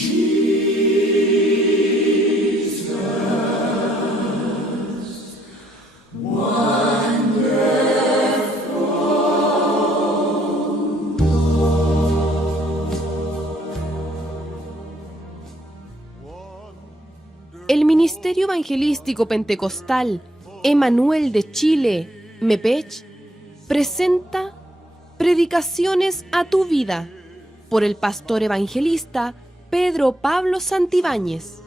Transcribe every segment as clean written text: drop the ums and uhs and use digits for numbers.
El Ministerio Evangelístico Pentecostal Emanuel de Chile, MEPECH, presenta Predicaciones a tu vida por el pastor evangelista Pedro Pablo Santibáñez.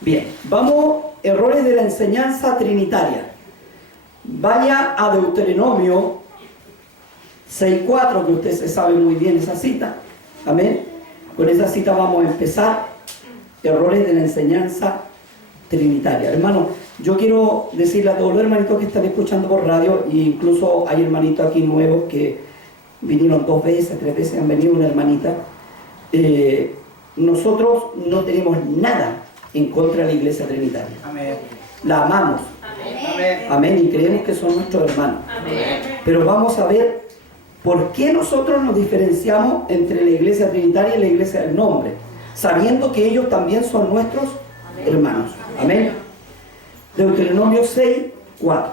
Bien, vamos, errores de la enseñanza trinitaria. Vaya a Deuteronomio 6:4, que usted se sabe muy bien esa cita. Amén. Con esa cita vamos a empezar. Errores de la enseñanza trinitaria. Hermano, yo quiero decirle a todos los hermanitos que están escuchando por radio, e incluso hay hermanitos aquí nuevos que vinieron 2 veces, 3 veces, han venido una hermanita. Nosotros no tenemos nada en contra de la iglesia trinitaria. Amén. La amamos. Amén. Amén, y creemos que son nuestros hermanos. Amén. Pero vamos a ver por qué nosotros nos diferenciamos entre la iglesia trinitaria y la iglesia del nombre, sabiendo que ellos también son nuestros hermanos. Amén. Deuteronomio 6:4.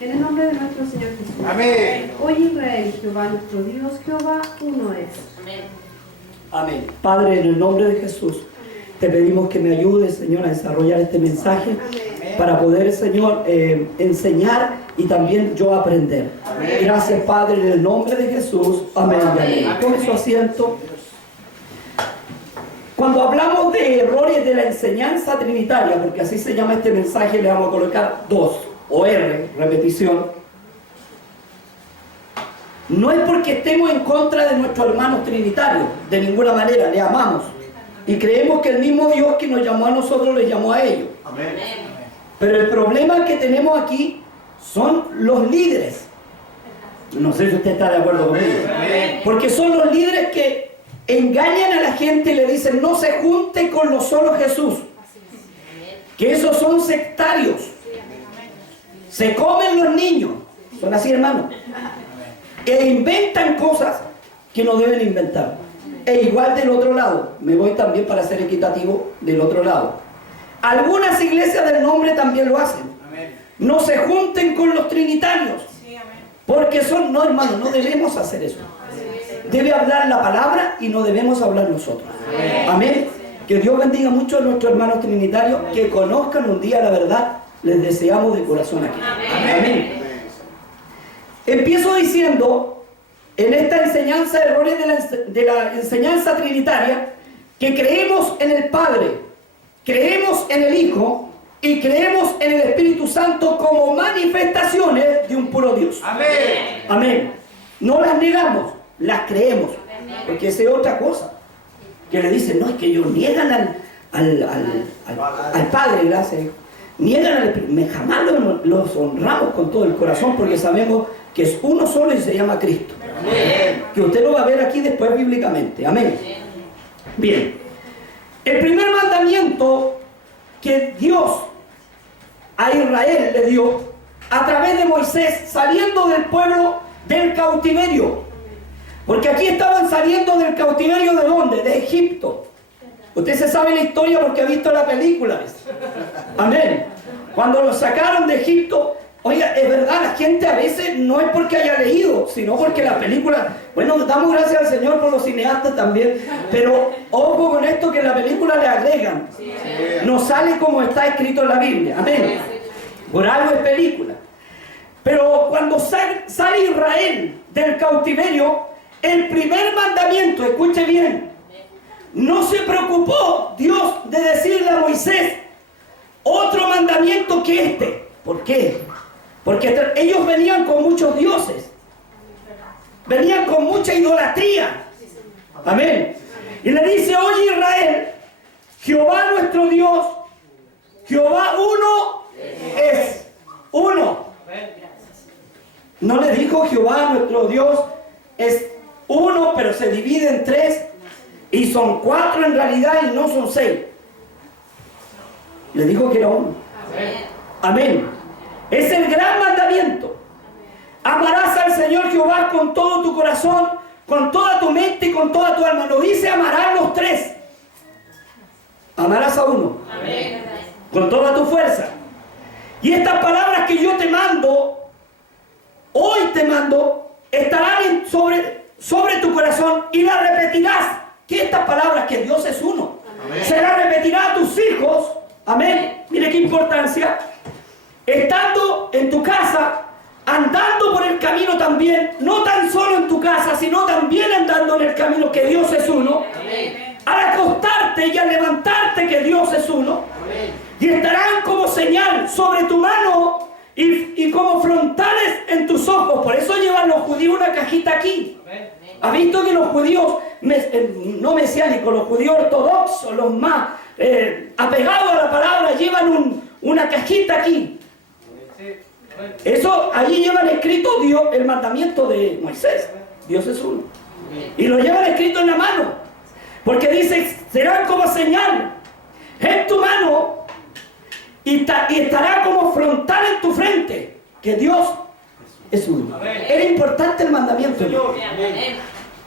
En el nombre de nuestro Señor Jesús. Amén. Oye Israel, Jehová nuestro Dios, Jehová uno es. Amén. Amén. Padre, en el nombre de Jesús, te pedimos que me ayudes, Señor, a desarrollar este mensaje para poder, Señor, enseñar y también yo aprender. Amén. Gracias, Padre, en el nombre de Jesús. Amén. Amén. Tome su asiento. Cuando hablamos de errores de la enseñanza trinitaria, porque así se llama este mensaje, le vamos a colocar 2 o R, repetición. No es porque estemos en contra de nuestros hermanos trinitarios, de ninguna manera, le amamos. Y creemos que el mismo Dios que nos llamó a nosotros, les llamó a ellos. Amén. Pero el problema que tenemos aquí son los líderes. No sé si usted está de acuerdo conmigo. Amén. Porque son los líderes que engañan a la gente y le dicen no se junte con los solo Jesús. Que esos son sectarios. Se comen los niños. Son así, hermanos. E inventan cosas que no deben inventar. E igual del otro lado, me voy también para ser equitativo del otro lado. Algunas iglesias del nombre también lo hacen. Amén. No se junten con los trinitarios. Porque son, no hermanos, no debemos hacer eso. Debe hablar la palabra y no debemos hablar nosotros. Amén. Que Dios bendiga mucho a nuestros hermanos trinitarios, que conozcan un día la verdad. Les deseamos de corazón aquí. Amén. Empiezo diciendo, en esta enseñanza, errores de la enseñanza trinitaria, que creemos en el Padre, creemos en el Hijo y creemos en el Espíritu Santo como manifestaciones de un puro Dios. Amén. Amén. No las negamos, las creemos. Porque esa es otra cosa. Que le dicen, no, es que ellos niegan al Padre, gracias. Niegan al Espíritu. Jamás los honramos con todo el corazón porque sabemos que es uno solo y se llama Cristo. Amén. Que usted lo va a ver aquí después bíblicamente. Amén. Bien. El primer mandamiento que Dios a Israel le dio a través de Moisés saliendo del pueblo del cautiverio. Porque aquí estaban saliendo del cautiverio, ¿de dónde? De Egipto. Usted se sabe la historia porque ha visto la película. Amén. Cuando los sacaron de Egipto, oiga, es verdad, la gente a veces no es porque haya leído, sino porque la película, bueno, damos gracias al Señor por los cineastas también, pero ojo con esto que en la película le agregan. No sale como está escrito en la Biblia. Amén. Por algo es película. Pero cuando sale Israel del cautiverio, el primer mandamiento, escuche bien, no se preocupó Dios de decirle a Moisés otro mandamiento que este. ¿Por qué? Porque ellos venían con muchos dioses. Venían con mucha idolatría. Amén. Y le dice, oye Israel, Jehová nuestro Dios, Jehová uno es. Uno. No le dijo Jehová nuestro Dios es uno, pero se divide en 3. Y son 4 en realidad y no son 6. Le dijo que era uno. Amén. Es el gran mandamiento. Amarás al Señor Jehová con todo tu corazón, con toda tu mente y con toda tu alma. No dice amarás los tres. Amarás a uno. Amén. Con toda tu fuerza. Y estas palabras que yo te mando, hoy te mando, estarán sobre tu corazón y las repetirás. Que estas palabras, que Dios es uno, se las repetirá a tus hijos. Amén. Mire qué importancia. Estando en tu casa, andando por el camino también, no tan solo en tu casa, sino también andando en el camino, que Dios es uno. Amén. Al acostarte y al levantarte, que Dios es uno. Amén. Y estarán como señal sobre tu mano y como frontales en tus ojos. Por eso llevan los judíos una cajita aquí. ¿Ha visto que los judíos, no mesiánicos, los judíos ortodoxos, los más apegados a la palabra, llevan una cajita aquí? Eso, allí llevan escrito Dios, el mandamiento de Moisés. Dios es uno. Y lo llevan escrito en la mano. Porque dice, serán como señal en tu mano y estará como frontal en tu frente, que Dios es uno. Era importante el mandamiento.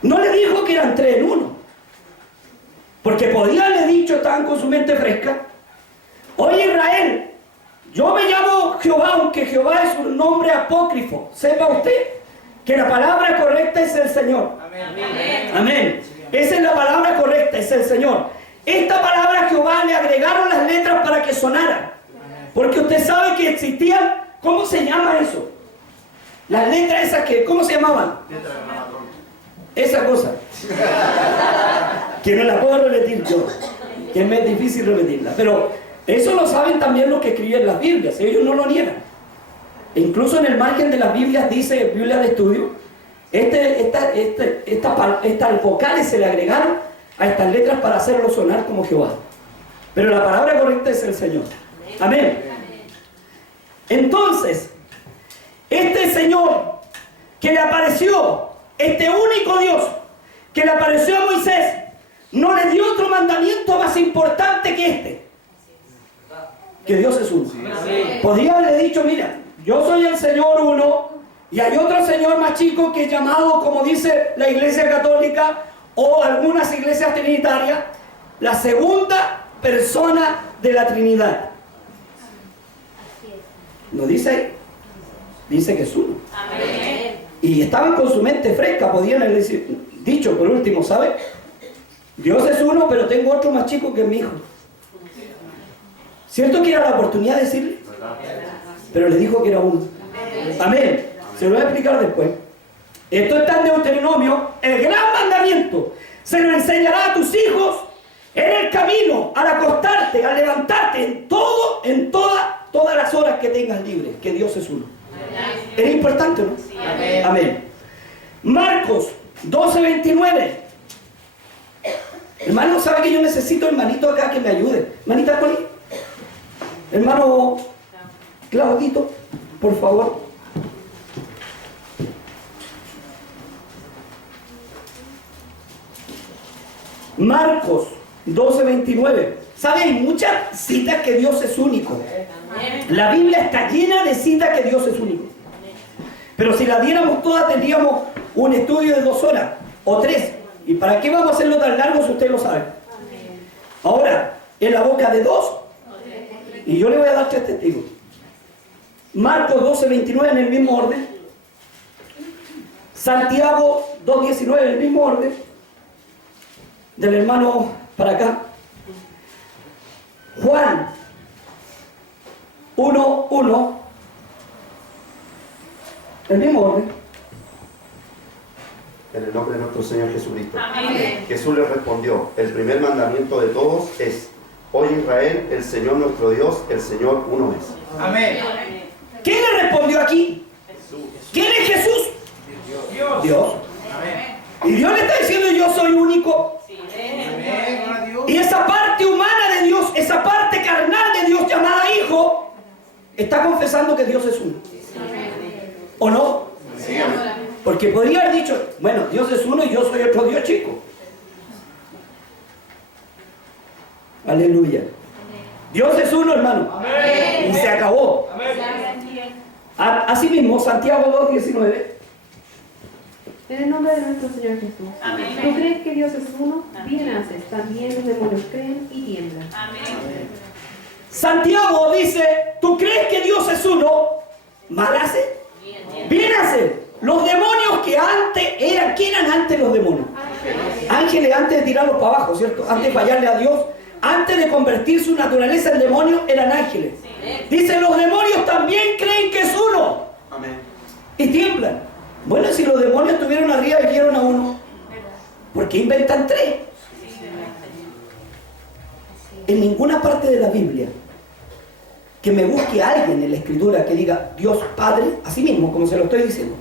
No le dijo que eran tres en uno. Porque podía haberle dicho, estaban con su mente fresca, oye Israel, yo me llamo Jehová, aunque Jehová es un nombre apócrifo. Sepa usted que la palabra correcta es el Señor. Amén. Amén. Esa es la palabra correcta, es el Señor. Esta palabra a Jehová le agregaron las letras para que sonara. Porque usted sabe que existían, ¿cómo se llama eso? Las letras esas que, ¿cómo se llamaban? Esa cosa. Que no la puedo repetir yo. Que me es difícil repetirla. Pero eso lo saben también los que escriben las Biblias. Ellos no lo niegan. E incluso en el margen de las Biblias dice, Biblia de estudio, estas vocales se le agregaron a estas letras para hacerlo sonar como Jehová. Pero la palabra correcta es el Señor. Amén. Entonces, este Señor que le apareció, este único Dios que le apareció a Moisés, no le dio otro mandamiento más importante que este. Que Dios es uno. Podría haberle dicho, mira, yo soy el Señor uno, y hay otro Señor más chico que es llamado, como dice la Iglesia Católica o algunas iglesias trinitarias, la segunda persona de la Trinidad. No dice ahí, dice que es uno. Amén. Y estaban con su mente fresca, podían haber dicho por último, ¿sabe? Dios es uno, pero tengo otro más chico que mi hijo. ¿Cierto que era la oportunidad de decirle? Pero le dijo que era uno. Amén. Se lo voy a explicar después. Esto está en Deuteronomio, el gran mandamiento. Se lo enseñará a tus hijos en el camino, al acostarte, al levantarte, en todo, en todas las horas que tengas libres, que Dios es uno. Era importante, ¿no? Sí. Amén. Amén. Marcos 12:29. Hermano, ¿sabe que yo necesito hermanito acá que me ayude? Hermanita Coli. Hermano Claudito, por favor. Marcos 12:29. ¿Sabe? Hay muchas citas que Dios es único. La Biblia está llena de citas que Dios es único. Pero si las diéramos todas tendríamos un estudio de 2 horas o 3. ¿Y para qué vamos a hacerlo tan largo si usted lo sabe? Ahora, en la boca de 2. Y yo le voy a dar 3 testigos. Marcos 12:29 en el mismo orden. Santiago 2:19 en el mismo orden. Del hermano para acá. Juan 1:1. El mismo orden. En el nombre de nuestro Señor Jesucristo. Amén. Jesús le respondió, el primer mandamiento de todos es, oye Israel, el Señor nuestro Dios, el Señor uno es. Amén. ¿Quién le respondió aquí? ¿Quién es Jesús? Dios. Y Dios le está diciendo, yo soy único. Y esa parte humana de Dios, esa parte carnal de Dios llamada hijo, está confesando que Dios es uno. ¿O no? Porque podría haber dicho, bueno, Dios es uno y yo soy otro Dios chico. Aleluya. Dios es uno, hermano. Amén. Y se acabó. Asimismo, Santiago 2:19. En el nombre de nuestro Señor Jesús. Amén. ¿Tú crees que Dios es uno? Bien haces. También los demonios creen y tiemblan. Amén. Santiago dice, ¿tú crees que Dios es uno? Mal hace. Bien hace. Los demonios que antes eran, ¿quién eran antes los demonios? Ángeles antes de tirarlos para abajo, ¿cierto? Antes de fallarle a Dios, antes de convertir su naturaleza en demonio, eran ángeles. Dice, los demonios también creen que es uno. Amén. Y tiemblan. Bueno, si los demonios estuvieron arriba y vieron a uno, ¿por qué inventan tres? En ninguna parte de la Biblia que me busque alguien en la Escritura que diga Dios Padre, así mismo, como se lo estoy diciendo,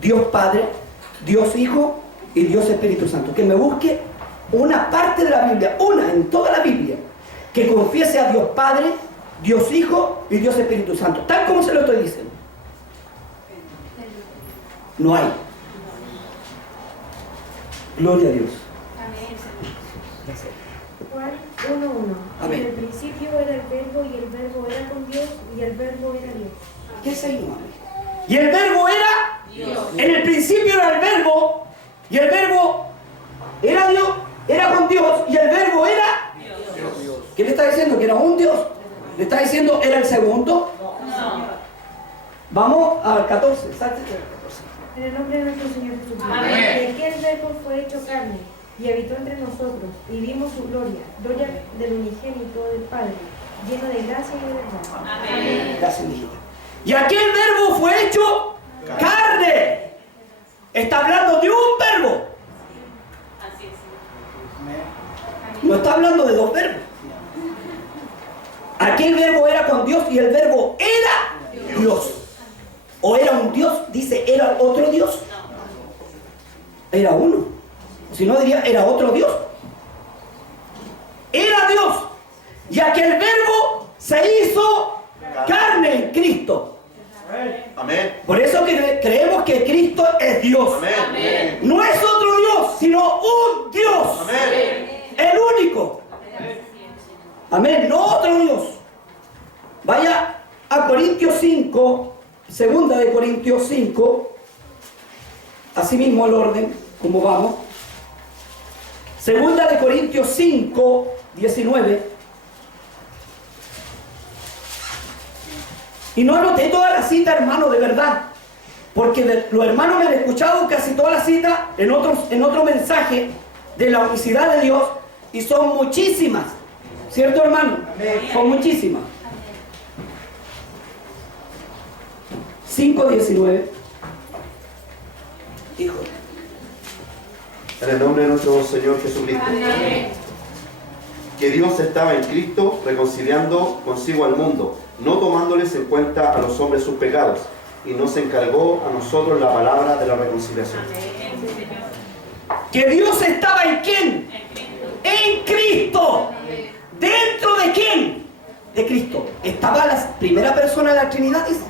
Dios Padre, Dios Hijo y Dios Espíritu Santo. Que me busque una parte de la Biblia, una en toda la Biblia, que confiese a Dios Padre, Dios Hijo y Dios Espíritu Santo, tal como se lo estoy diciendo. No hay. Gloria a Dios. Juan 1:1. Amén. En el principio era el verbo y el verbo era con Dios y el verbo era Dios. ¿Qué es ahí, hermano? Y el verbo era Dios. En el principio era el verbo y el verbo era Dios, era con Dios y el verbo era Dios. ¿Qué le está diciendo? Que era un Dios. Le está diciendo era el segundo. No. Vamos al 14. Salte del 14. En el nombre de nuestro Señor Jesucristo. Amén. De que el verbo fue hecho carne y habitó entre nosotros y vimos su gloria, gloria del unigénito del Padre, lleno de gracia y de verdad. Amén. Gracias, mijita. Y aquel verbo fue hecho carne. Está hablando de un verbo. Así es. No está hablando de dos verbos. Aquel verbo era con Dios y el verbo era Dios. O era un Dios, dice, era otro Dios. Era uno. Si no diría, era otro Dios. Era Dios. Y aquel verbo se hizo carne en Cristo. Amén. Por eso que creemos que Cristo es Dios. Amén. No es otro Dios, sino un Dios. Amén. El único. Amén, no otro Dios. Vaya a Corintios 5, segunda de Corintios 5, así mismo el orden, como vamos. Segunda de Corintios 5, 19. Y no anoté toda la cita, hermano, de verdad. Porque los hermanos me han escuchado casi toda la cita en otro mensaje de la unicidad de Dios. Y son muchísimas. ¿Cierto, hermano? Son muchísimas. 5:19. Híjole. En el nombre de nuestro Señor Jesucristo. Amén. Que Dios estaba en Cristo reconciliando consigo al mundo, no tomándoles en cuenta a los hombres sus pecados, y nos encargó a nosotros la palabra de la reconciliación. Que Dios estaba en quién? En Cristo. ¿Dentro de quién? De Cristo. ¿Estaba la primera persona de la Trinidad? Dice.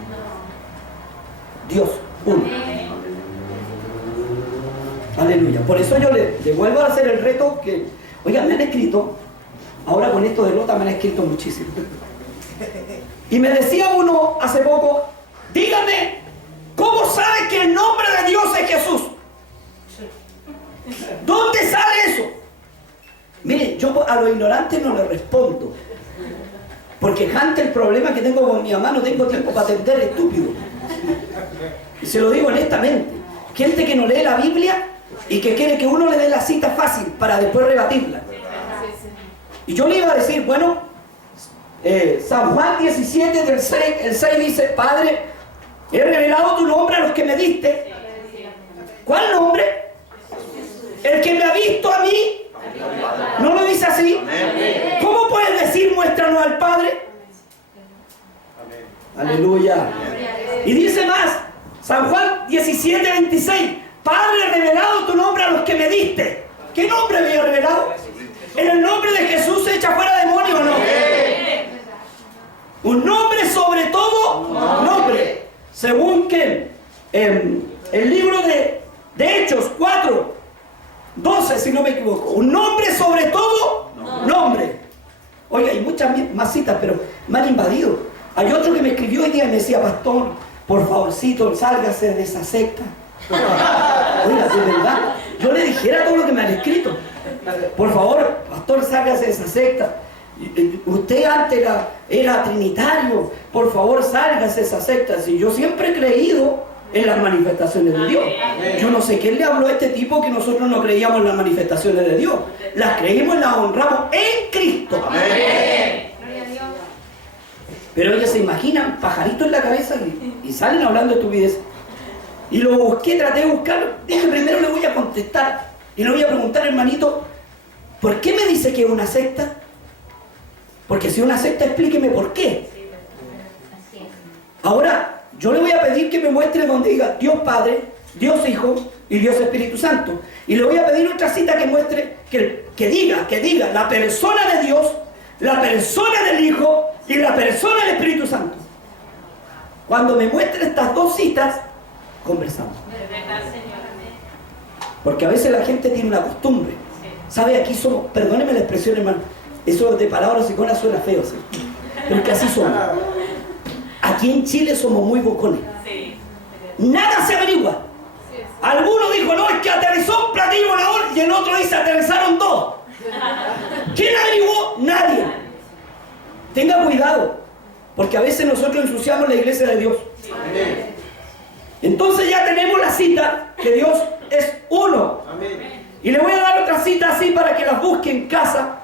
Dios, uno. Aleluya. Por eso yo le vuelvo a hacer el reto que, oigan, me han escrito, ahora con esto de Lota me han escrito muchísimo. Y me decía uno hace poco, dígame, ¿cómo sabe que el nombre de Dios es Jesús? ¿Dónde sale eso? Mire, yo a los ignorantes no le respondo. Porque ante el problema que tengo con mi mamá no tengo tiempo para atender estúpido. Y se lo digo honestamente. Gente que no lee la Biblia y que quiere que uno le dé la cita fácil para después rebatirla. Y yo le iba a decir, bueno, San Juan 17 del 6, el 6 dice, Padre, he revelado tu nombre a los que me diste. ¿Cuál nombre? El que me ha visto a mí. ¿No lo dice así? ¿Cómo puedes decir muéstranos al Padre? Aleluya. Y dice más, San Juan 17, 26, Padre, he revelado tu nombre a los que me diste. ¿Qué nombre me he revelado? En el nombre de Jesús se echa fuera demonios, ¿o no? Un nombre sobre todo nombre. Según que el libro de Hechos 4, 12, si no me equivoco. Un nombre sobre todo nombre. Oiga, hay muchas más citas, pero me han invadido. Hay otro que me escribió hoy día y me decía, pastor, por favorcito, sálgase de esa secta. Oiga, de verdad, yo le dijera todo lo que me han escrito. Por favor, pastor, sálgase de esa secta. Usted antes era trinitario, por favor, sálgase de esa secta. Si yo siempre he creído en las manifestaciones de Dios. Yo no sé quién le habló a este tipo que nosotros no creíamos en las manifestaciones de Dios. Las creímos y las honramos en Cristo. Pero ellos se imaginan pajaritos en la cabeza y salen hablando de estupidez. Y lo busqué, traté de buscarlo. Dije, primero le voy a contestar y le voy a preguntar, hermanito, ¿por qué me dice que es una secta? Porque si es una secta, explíqueme por qué. Ahora, yo le voy a pedir que me muestre donde diga Dios Padre, Dios Hijo y Dios Espíritu Santo. Y le voy a pedir otra cita que muestre, que diga la persona de Dios, la persona del Hijo y la persona del Espíritu Santo. Cuando me muestre estas dos citas, conversamos. Porque a veces la gente tiene una costumbre. ¿Sabe? Aquí somos, perdóneme la expresión, hermano, eso de palabras y conas suena feo, ¿sí? Pero es que así somos. Aquí en Chile somos muy bocones. Nada se averigua. Alguno dijo, no, es que aterrizó un platillo volador, y el otro dice, aterrizaron dos. ¿Quién averiguó? Nadie. Tenga cuidado, porque a veces nosotros ensuciamos la iglesia de Dios. Entonces ya tenemos la cita que Dios es uno. Y le voy a dar otra cita así para que las busque en casa.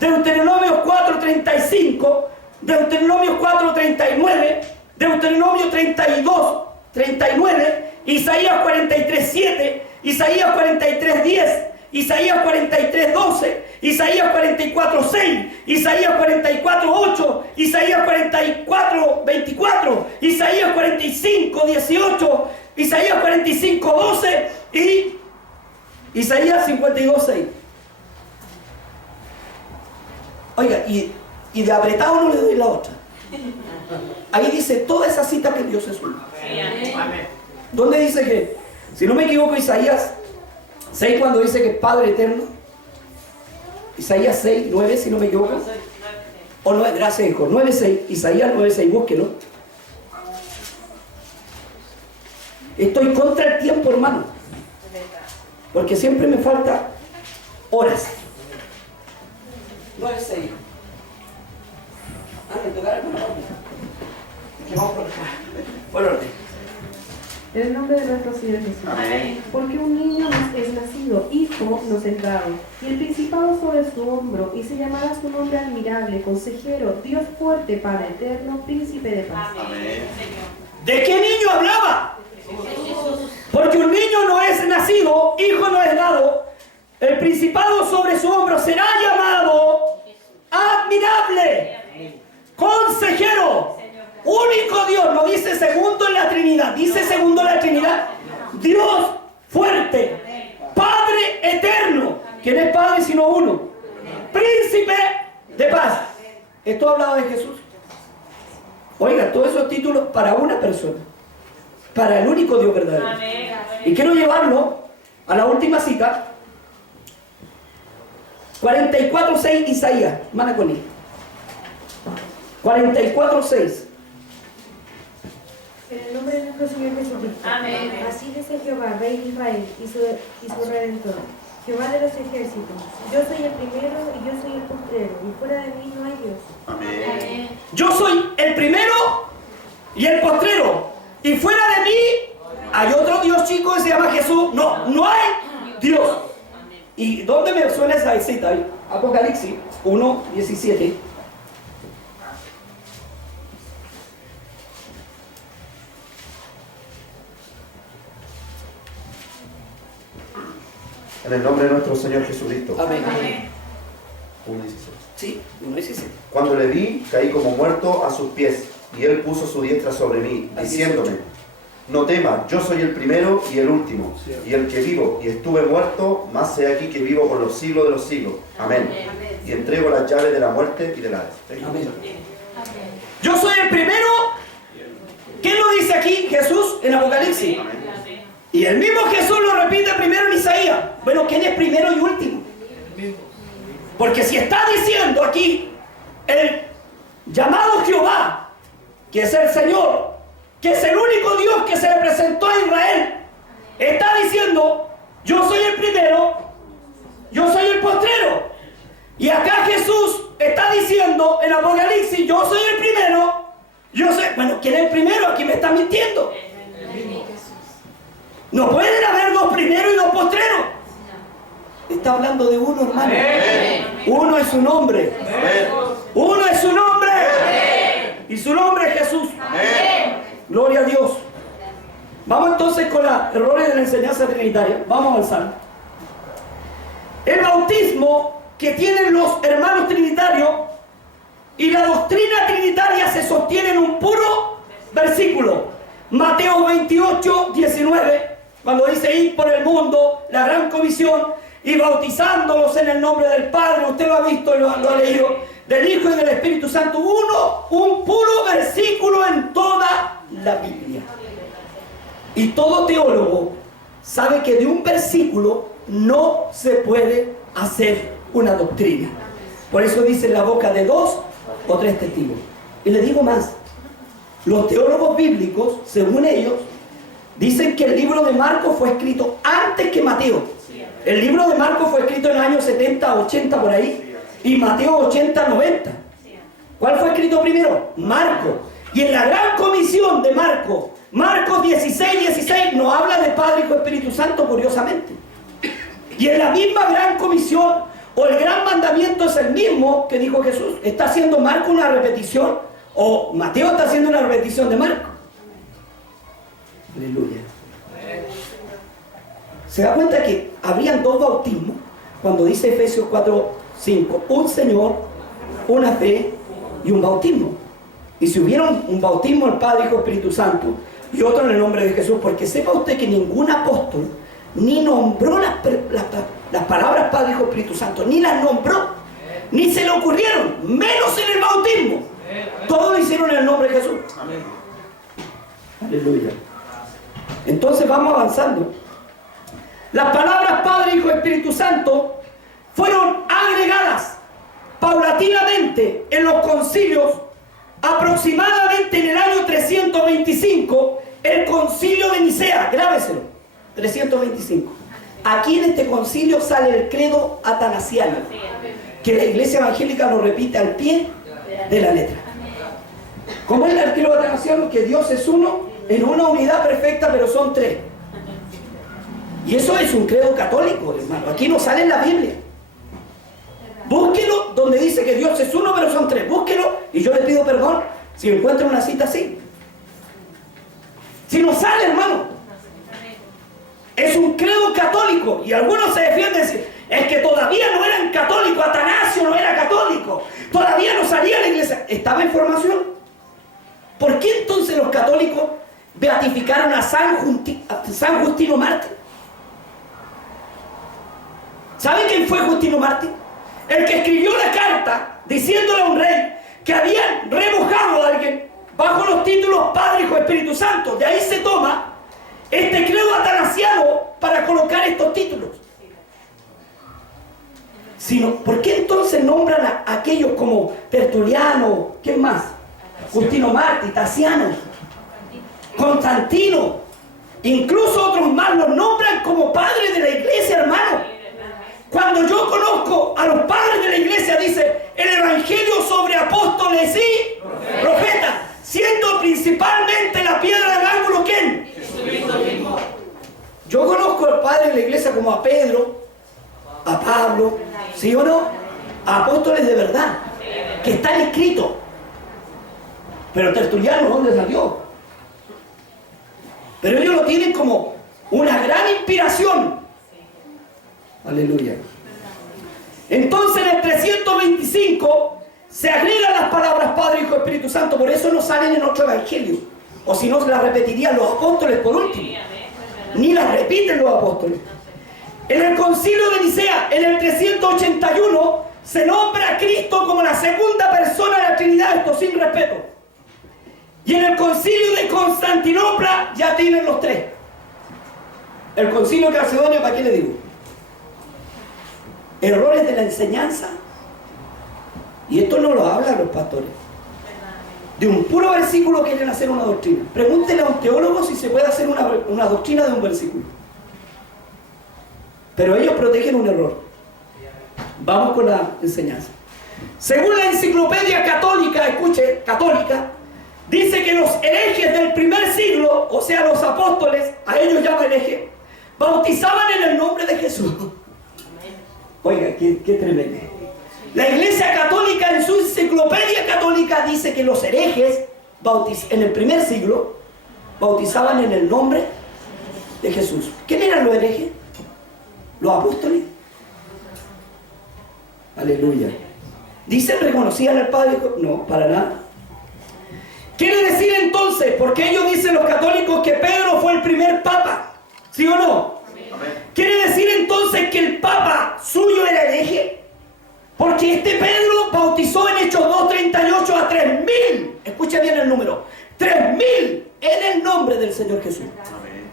Deuteronomio 4:35, Deuteronomio 4:39, Deuteronomio 32:39, Isaías 43:7, Isaías 43:10, Isaías 43:12, Isaías 44:6, Isaías 44:8, Isaías 44:24, Isaías 45:18, Isaías 45:12 y Isaías 52:6. Oiga, y de apretado no le doy la otra. Ahí dice toda esa cita que Dios es uno. ¿Dónde dice que, si no me equivoco, Isaías 6 cuando dice que es Padre eterno? Isaías 6, 9, si no me equivoco. O 9, gracias, hijo. 9:6, Isaías 9:6, búsquelo. Estoy contra el tiempo, hermano. Porque siempre me falta horas. 9:6. Ah, me tocará alguna parte. Que vamos por orden. En el nombre de nuestro Señor Jesús. Amén. Porque un niño nos es nacido, hijo nos es dado, y el principado sobre su hombro, y se llamará su nombre admirable, consejero, Dios fuerte, Padre eterno, príncipe de paz. Amén. ¿De qué niño hablaba? Porque un niño no es nacido, hijo no es dado, el principado sobre su hombro será llamado admirable, consejero, único Dios. No dice segundo en la Trinidad, dice segundo en la Trinidad, Dios fuerte, Padre eterno. ¿Quién es Padre sino uno? Príncipe de paz. Esto hablaba de Jesús. Oiga, todos esos títulos para una persona, para el único Dios verdadero. Y quiero llevarlo a la última cita, 44:6, Isaías, Manaconí. 44:6. En el nombre de nuestro Señor Jesucristo. Amén. Así dice Jehová, Rey de Israel y su Redentor, Jehová de los ejércitos. Yo soy el primero y yo soy el postrero, y fuera de mí no hay Dios. Amén. Yo soy el primero y el postrero, y fuera de mí hay otro Dios chico que se llama Jesús. No, no hay Dios. ¿Y dónde me suena esa cita? Apocalipsis 1:17. En el nombre de nuestro Señor Jesucristo. Amén. 1:16. Sí, 1:17. Cuando le vi, caí como muerto a sus pies, y él puso su diestra sobre mí, diciéndome: no temas, yo soy el primero y el último, y el que vivo y estuve muerto, más sé aquí que vivo por los siglos de los siglos. Amén. Y entrego las llaves de la muerte y del Hades. Amén. Yo soy el primero. ¿Quién lo dice aquí? Jesús en Apocalipsis. Y el mismo Jesús lo repite primero en Isaías. Bueno, ¿quién es primero y último? Porque si está diciendo aquí el llamado Jehová, que es el Señor, que es el único Dios que se le presentó a Israel, está diciendo: yo soy el primero, yo soy el postrero. Y acá Jesús está diciendo en Apocalipsis: yo soy el primero, yo soy... Bueno, ¿quién es el primero? Aquí me está mintiendo. No pueden haber dos primeros y dos postreros. Está hablando de uno, hermano. Uno es su nombre. Uno es su nombre. Y su nombre es Jesús. Gloria a Dios. Vamos entonces con los errores de la enseñanza trinitaria. Vamos a avanzar. El bautismo que tienen los hermanos trinitarios y la doctrina trinitaria se sostiene en un puro versículo. Mateo 28, 19, cuando dice: ir por el mundo, la gran comisión, y bautizándolos en el nombre del Padre. Usted lo ha visto y lo ha leído. Del Hijo y del Espíritu Santo. Un puro versículo en toda la Biblia. Y todo teólogo sabe que de un versículo no se puede hacer una doctrina. Por eso dice: en la boca de 2 o 3 testigos. Y le digo más: los teólogos bíblicos, según ellos, dicen que el libro de Marcos fue escrito antes que Mateo. El libro de Marcos fue escrito en los años 70, 80 por ahí, y Mateo 80, 90. ¿Cuál fue escrito primero? Marcos. Y en la gran comisión de Marcos, Marcos 16, 16, nos habla de Padre, Hijo y Espíritu Santo, curiosamente. Y en la misma gran comisión, o el gran mandamiento, es el mismo que dijo Jesús. ¿Está haciendo Marcos una repetición? ¿O Mateo está haciendo una repetición de Marcos? Aleluya. Se da cuenta que habrían dos bautismos cuando dice Efesios 4, 5: un Señor, una fe y un bautismo. Y si hubiera un bautismo el Padre, Hijo y Espíritu Santo, y otro en el nombre de Jesús, porque sepa usted que ningún apóstol ni nombró las palabras Padre, Hijo y Espíritu Santo, ni las nombró, ni se le ocurrieron, menos en el bautismo. Todos lo hicieron en el nombre de Jesús. Amén. Aleluya. Entonces vamos avanzando. Las palabras Padre, Hijo y Espíritu Santo fueron agregadas paulatinamente en los concilios. Aproximadamente en el año 325, el concilio de Nicea, grábeselo, 325. Aquí en este concilio sale el credo atanasiano, que la iglesia evangélica lo repite al pie de la letra. ¿Cómo es el credo atanasiano? Que Dios es uno, en una unidad perfecta, pero son tres. Y eso es un credo católico, hermano. Aquí no sale en la Biblia. Búsquelo donde dice que Dios es uno, pero son tres. Búsquelo y yo le pido perdón si encuentro una cita así. Si no sale, hermano. Es un credo católico. Y algunos se defienden y dicen: es que todavía no eran católicos. Atanasio no era católico. Todavía no salía a la iglesia. Estaba en formación. ¿Por qué entonces los católicos beatificaron a San Justino Mártir? ¿Saben quién fue Justino Mártir? El que escribió la carta diciéndole a un rey que habían remojado a alguien bajo los títulos Padre, Hijo y Espíritu Santo. De ahí se toma este credo atanasiano para colocar estos títulos. ¿Por qué entonces nombran a aquellos como Tertuliano? ¿Quién más? Justino Mártir, Tasiano, Constantino. Incluso otros más los nombran como padres de la iglesia, hermano. Cuando yo conozco a los padres de la iglesia, dice el Evangelio sobre apóstoles y profetas, siendo principalmente la piedra del ángulo, ¿quién? Jesucristo mismo. Yo conozco al padre de la iglesia como a Pedro, a Pablo, ¿sí o no? A apóstoles de verdad, que están escritos. Pero Tertuliano, ¿dónde salió? Pero ellos lo tienen como una gran inspiración. Aleluya. Entonces en el 325 se agregan las palabras Padre, Hijo y Espíritu Santo. Por eso no salen en otro evangelio. O si no, se las repetirían los apóstoles por último. Ni las repiten los apóstoles. En el concilio de Nicea, en el 381, se nombra a Cristo como la segunda persona de la Trinidad. Esto sin respeto. Y en el concilio de Constantinopla ya tienen los tres. El concilio de Calcedonia, ¿para qué le digo? Errores de la enseñanza Y esto no lo hablan los pastores. De un puro versículo quieren hacer una doctrina. Pregúntenle a un teólogo si se puede hacer una doctrina de un versículo. Pero ellos protegen un error. Vamos con la enseñanza. Según la enciclopedia católica, escuche, católica, dice que los herejes del primer siglo, o sea, los apóstoles, a ellos llama hereje, bautizaban en el nombre de Jesús. Oiga, qué tremendo. La Iglesia Católica en su enciclopedia católica dice que los herejes en el primer siglo bautizaban en el nombre de Jesús. ¿Quién eran los herejes? ¿Los apóstoles? Aleluya. ¿Dicen reconocían al Padre? No, para nada. Quiere decir entonces, porque ellos dicen los católicos que Pedro fue el primer papa, ¿sí o no? Amén. Quiere decir entonces que el papa suyo era hereje, porque este Pedro bautizó en Hechos 2:38 a 3.000, escucha bien el número, 3.000 en el nombre del Señor Jesús. Amén.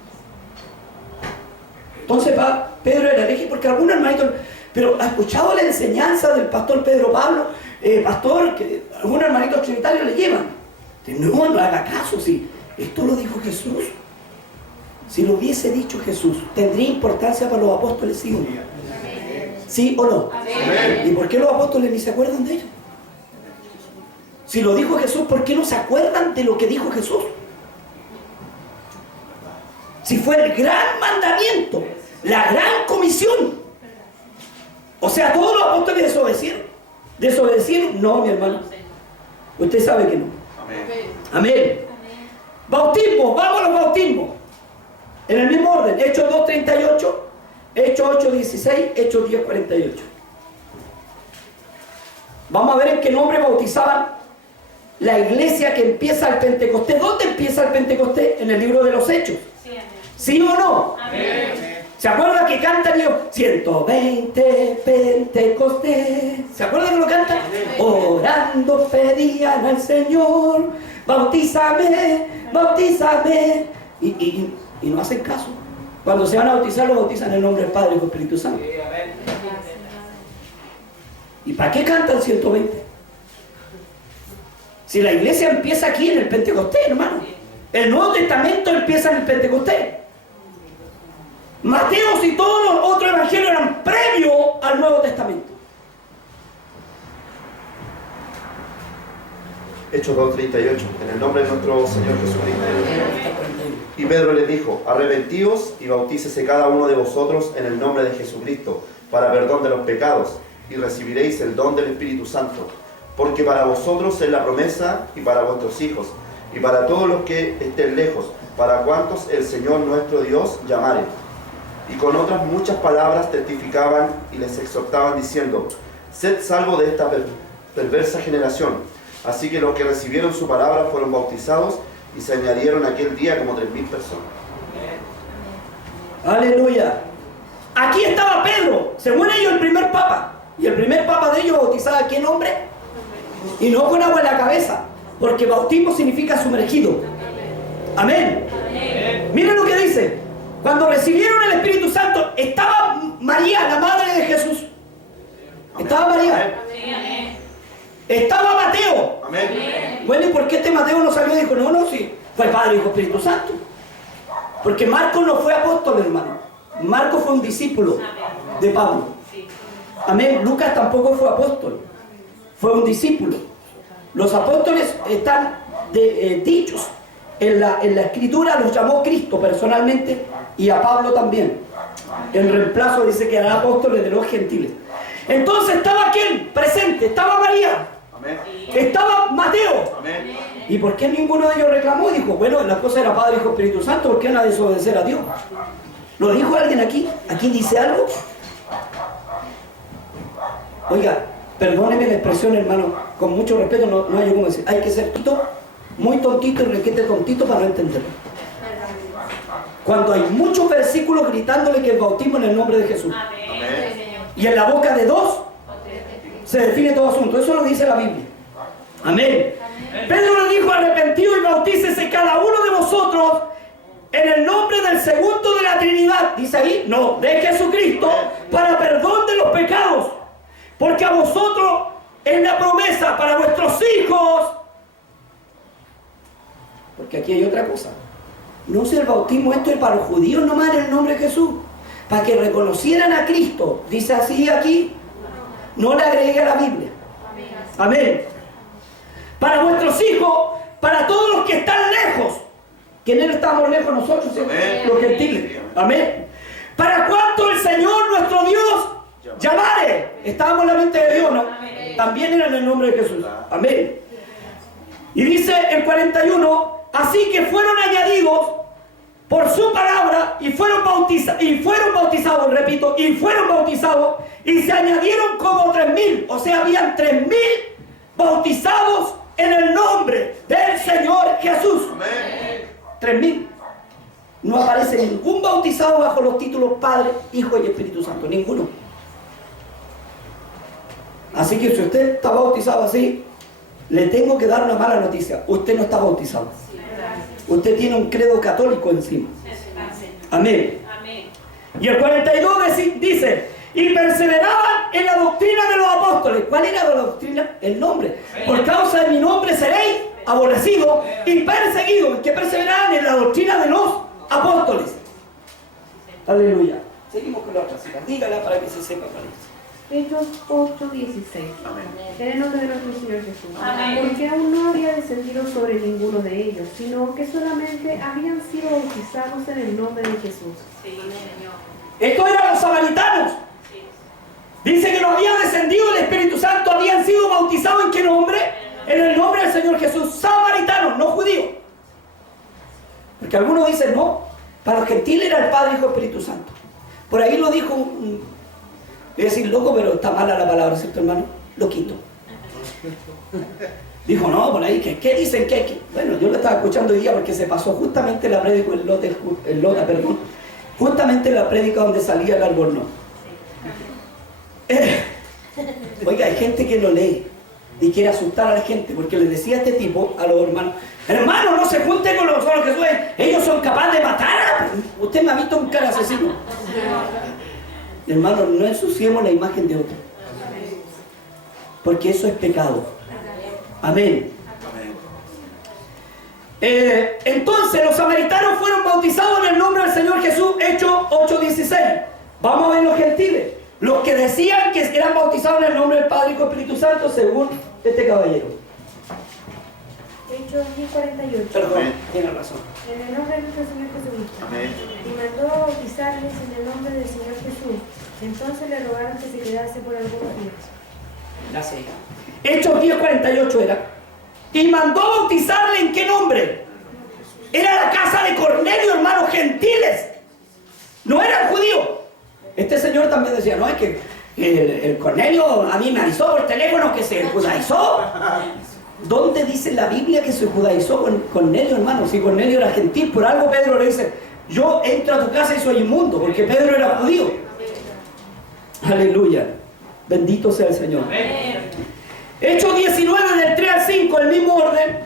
Entonces Pedro era hereje porque algunos hermanitos, pero ¿ha escuchado la enseñanza del pastor Pedro Pablo? Pastor, que algunos hermanitos trinitarios le llevan. No haga caso, si esto lo dijo Jesús. Si lo hubiese dicho Jesús, ¿tendría importancia para los apóstoles, sí o no? ¿Sí o no? Amén. ¿Y por qué los apóstoles ni se acuerdan de ello? Si lo dijo Jesús, ¿por qué no se acuerdan de lo que dijo Jesús? Si fue el gran mandamiento, la gran comisión. O sea, todos los apóstoles desobedecieron. ¿Desobedecieron? No, mi hermano. Usted sabe que no. Amén. Bautismo, vamos a los bautismos. En el mismo orden, Hechos 2:38, Hechos 8:16, Hechos 10:48. Vamos a ver en qué nombre bautizaban la iglesia que empieza el Pentecostés. ¿Dónde empieza el Pentecostés? En el libro de los Hechos. ¿Sí o no? Amén. ¿Se acuerdan que cantan ellos? 120 Pentecostés. ¿Se acuerdan que lo cantan? Orando pedían al Señor, bautízame, bautízame. Y no hacen caso. Cuando se van a bautizar, lo bautizan en el nombre del Padre y del Espíritu Santo. ¿Y para qué cantan 120? Si la iglesia empieza aquí en el Pentecostés, hermano. El Nuevo Testamento empieza en el Pentecostés. Mateo y todos los otros evangelios eran previos al Nuevo Testamento. Hechos 2:38, en el nombre de nuestro Señor Jesucristo. Y Pedro les dijo, arrepentíos y bautícese cada uno de vosotros en el nombre de Jesucristo, para perdón de los pecados, y recibiréis el don del Espíritu Santo, porque para vosotros es la promesa, y para vuestros hijos, y para todos los que estén lejos, para cuantos el Señor nuestro Dios llamare. Y con otras muchas palabras testificaban y les exhortaban diciendo, sed salvos de esta perversa generación. Así que los que recibieron su palabra fueron bautizados y se añadieron aquel día como 3.000 personas. Aleluya. Aquí estaba Pedro, según ellos el primer papa. Y el primer papa de ellos bautizaba ¿a qué nombre? Y no con agua en la cabeza, porque bautismo significa sumergido. Amén. Miren lo que dice. Cuando recibieron el Espíritu Santo, estaba María, la madre de Jesús. Estaba María. Estaba Mateo. Amén. Bueno, ¿y por qué este Mateo no salió y dijo, no, sí, fue el Padre, Hijo, Espíritu Santo? Porque Marcos no fue apóstol, hermano. Marcos fue un discípulo de Pablo. Amén. Lucas tampoco fue apóstol. Fue un discípulo. Los apóstoles están dichos. En la escritura los llamó Cristo personalmente y a Pablo también. En reemplazo dice que eran apóstoles de los gentiles. Entonces estaba ¿quién? Presente. Estaba María. Amén. Estaba Mateo. Amén. ¿Y por qué ninguno de ellos reclamó? Dijo, bueno, la cosa era Padre, Hijo, Espíritu Santo, ¿por qué no desobedecer a Dios? ¿Lo dijo alguien aquí? ¿Aquí dice algo? Oiga, perdóneme la expresión, hermano, con mucho respeto, no hay cómo decir. Hay que ser tonto, muy tontito y requete tontito para no entenderlo. Cuando hay muchos versículos gritándole que el bautismo en el nombre de Jesús. Amén. Y en la boca de dos se define todo asunto. Eso lo dice la Biblia. Amén. Pedro le dijo, arrepentido y bautícese cada uno de vosotros en el nombre del segundo de la Trinidad. Dice ahí, no, de Jesucristo, para perdón de los pecados. Porque a vosotros es la promesa para vuestros hijos. Porque aquí hay otra cosa. No es el bautismo, esto es para los judíos nomás en el nombre de Jesús. Para que reconocieran a Cristo. Dice así aquí. No le agregué a la Biblia. Amén. Para vuestros hijos, para todos los que están lejos. Que en Él estamos lejos nosotros, los gentiles. Amén. Para cuanto el Señor nuestro Dios llamare. Estábamos en la mente de Dios, ¿no? También era en el nombre de Jesús. Amén. Y dice el 41, así que fueron añadidos por su palabra y fueron bautizados, repito, y fueron bautizados y se añadieron como 3.000, o sea, habían 3.000 bautizados en el nombre del Señor Jesús. 3.000. No aparece ningún bautizado bajo los títulos Padre, Hijo y Espíritu Santo, ninguno. Así que si usted está bautizado así, le tengo que dar una mala noticia. Usted no está bautizado. Usted tiene un credo católico encima. Amén. Y el 42 dice, y perseveraban en la doctrina de los apóstoles. ¿Cuál era la doctrina? El nombre. Por causa de mi nombre seréis aborrecidos y perseguidos. Que perseveraban en la doctrina de los apóstoles. Aleluya. Seguimos con la otra cita. Dígala para que se sepa cuál es. Hechos 8:16. En el nombre de nuestro Señor Jesús. Amén. Porque aún no había descendido sobre ninguno de ellos, sino que solamente habían sido bautizados en el nombre de Jesús. Sí, Señor. Estos eran los samaritanos. Sí. Dice que no había descendido el Espíritu Santo, habían sido bautizados ¿en qué nombre? En el nombre del Señor Jesús. Samaritanos, no judíos. Porque algunos dicen, no, para los gentiles era el Padre, Hijo y Espíritu Santo. Por ahí lo dijo voy a decir loco, pero está mala la palabra, ¿cierto, hermano? Loquito. Dijo, no, por ahí, ¿qué dicen? ¿Qué? Bueno, yo lo estaba escuchando hoy día porque se pasó justamente la prédica en Lota, justamente la prédica donde salía el albornoz. Oiga, hay gente que lo lee y quiere asustar a la gente, porque le decía a este tipo, a los hermanos, hermanos, no se junten con los que suben, ellos son capaces de matar. Usted me ha visto un cara asesino. Hermanos, no ensuciemos la imagen de otro, porque eso es pecado. Amén. Entonces los samaritanos fueron bautizados en el nombre del Señor Jesús. Hechos 8:16. Vamos a ver los gentiles, los que decían que eran bautizados en el nombre del Padre, Hijo y Espíritu Santo, según este caballero. Hechos 10:48. Perdón, tiene razón. En el nombre de nuestro Señor Jesucristo. Amén. Y mandó bautizarles en el nombre del Señor Jesús. Entonces le rogaron que se quedase por algunos días. Gracias. Hechos 10:48 era. Y mandó bautizarle ¿en qué nombre? Era la casa de Cornelio, hermanos, gentiles. No era el judío. Este señor también decía, no, es que el Cornelio a mí me avisó por teléfono que se judaizó. ¿Dónde dice la Biblia que se judaizó con Cornelio, hermano? Si Cornelio era gentil, por algo Pedro le dice, yo entro a tu casa y soy inmundo, porque Pedro era judío. Aleluya. Bendito sea el Señor. Hechos 19 del 3 al 5, el mismo orden.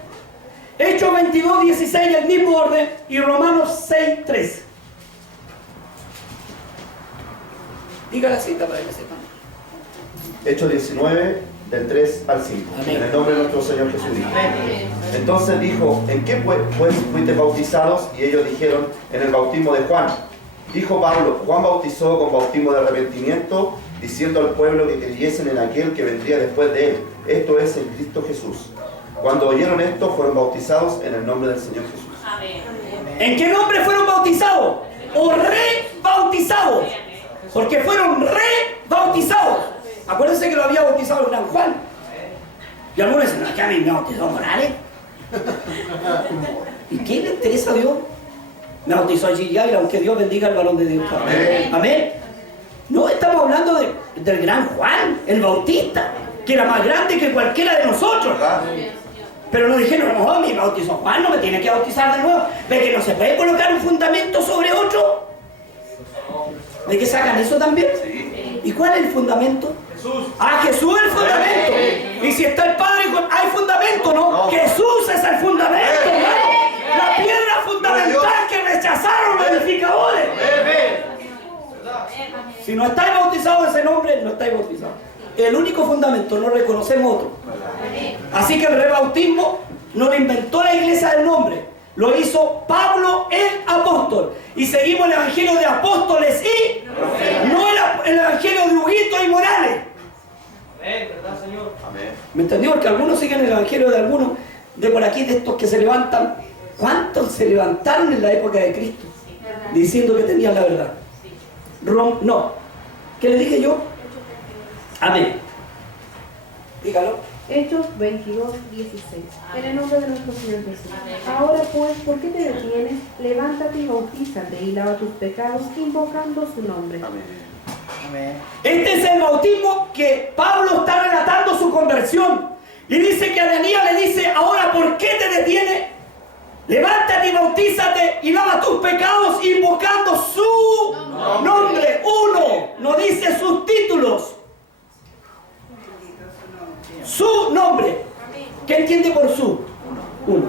Hechos 22:16, el mismo orden. Y Romanos 6:3. Diga la cita para que sepan. Hechos 19, del 3 al 5. Amén. En el nombre de nuestro Señor Jesucristo. Entonces dijo, ¿en qué pues fuiste bautizados? Y ellos dijeron, en el bautismo de Juan. Dijo Pablo, Juan bautizó con bautismo de arrepentimiento, diciendo al pueblo que creyesen en aquel que vendría después de él, esto es, en Cristo Jesús. Cuando oyeron esto, fueron bautizados en el nombre del Señor Jesús. Amén. ¿En qué nombre fueron bautizados? O rebautizados. Porque fueron rebautizados. Acuérdense que lo había bautizado el gran Juan. Y algunos dicen, no, que a mí me bautizó Morales. ¿Y qué le interesa a Dios? Me bautizó a Gigi Ávila, aunque Dios bendiga al varón de Dios. Amén. Amén. No estamos hablando del gran Juan, el Bautista, que era más grande que cualquiera de nosotros. ¿Verdad? Pero no dijeron, no, me bautizó Juan, no me tiene que bautizar de nuevo. ¿Ve que no se puede colocar un fundamento sobre otro? ¿De que sacan eso también? Sí. ¿Y cuál es el fundamento? Jesús. Ah, Jesús es el fundamento. Y si está el Padre, hay fundamento, ¿no? No. Jesús es el fundamento, hermano. La piedra fundamental que rechazaron los edificadores. Si no estáis bautizados en ese nombre, no estáis bautizados. el único fundamento, no reconocemos otro. Así que el rebautismo no lo inventó la iglesia del nombre, lo hizo Pablo el apóstol. Y seguimos el evangelio de apóstoles y no el evangelio de Huguito y Morales. ¿Verdad, Señor? ¿Me entendió? Porque algunos siguen el evangelio de algunos de por aquí, de estos que se levantan. ¿Cuántos se levantaron en la época de Cristo? Diciendo que tenían la verdad. No. ¿Qué le dije yo? Amén. Dígalo. Hechos 22, 16. En el nombre de nuestro Señor Jesús. Ahora pues, ¿por qué te detienes? Levántate y bautízate y lava tus pecados invocando su nombre. Este es el bautismo que Pablo está relatando su conversión. Y dice que Ananías le dice, ahora ¿por qué te detienes? Levántate y bautízate y lava tus pecados invocando su nombre. Uno, no dice sus títulos. Su nombre. ¿Qué entiende por su? Uno.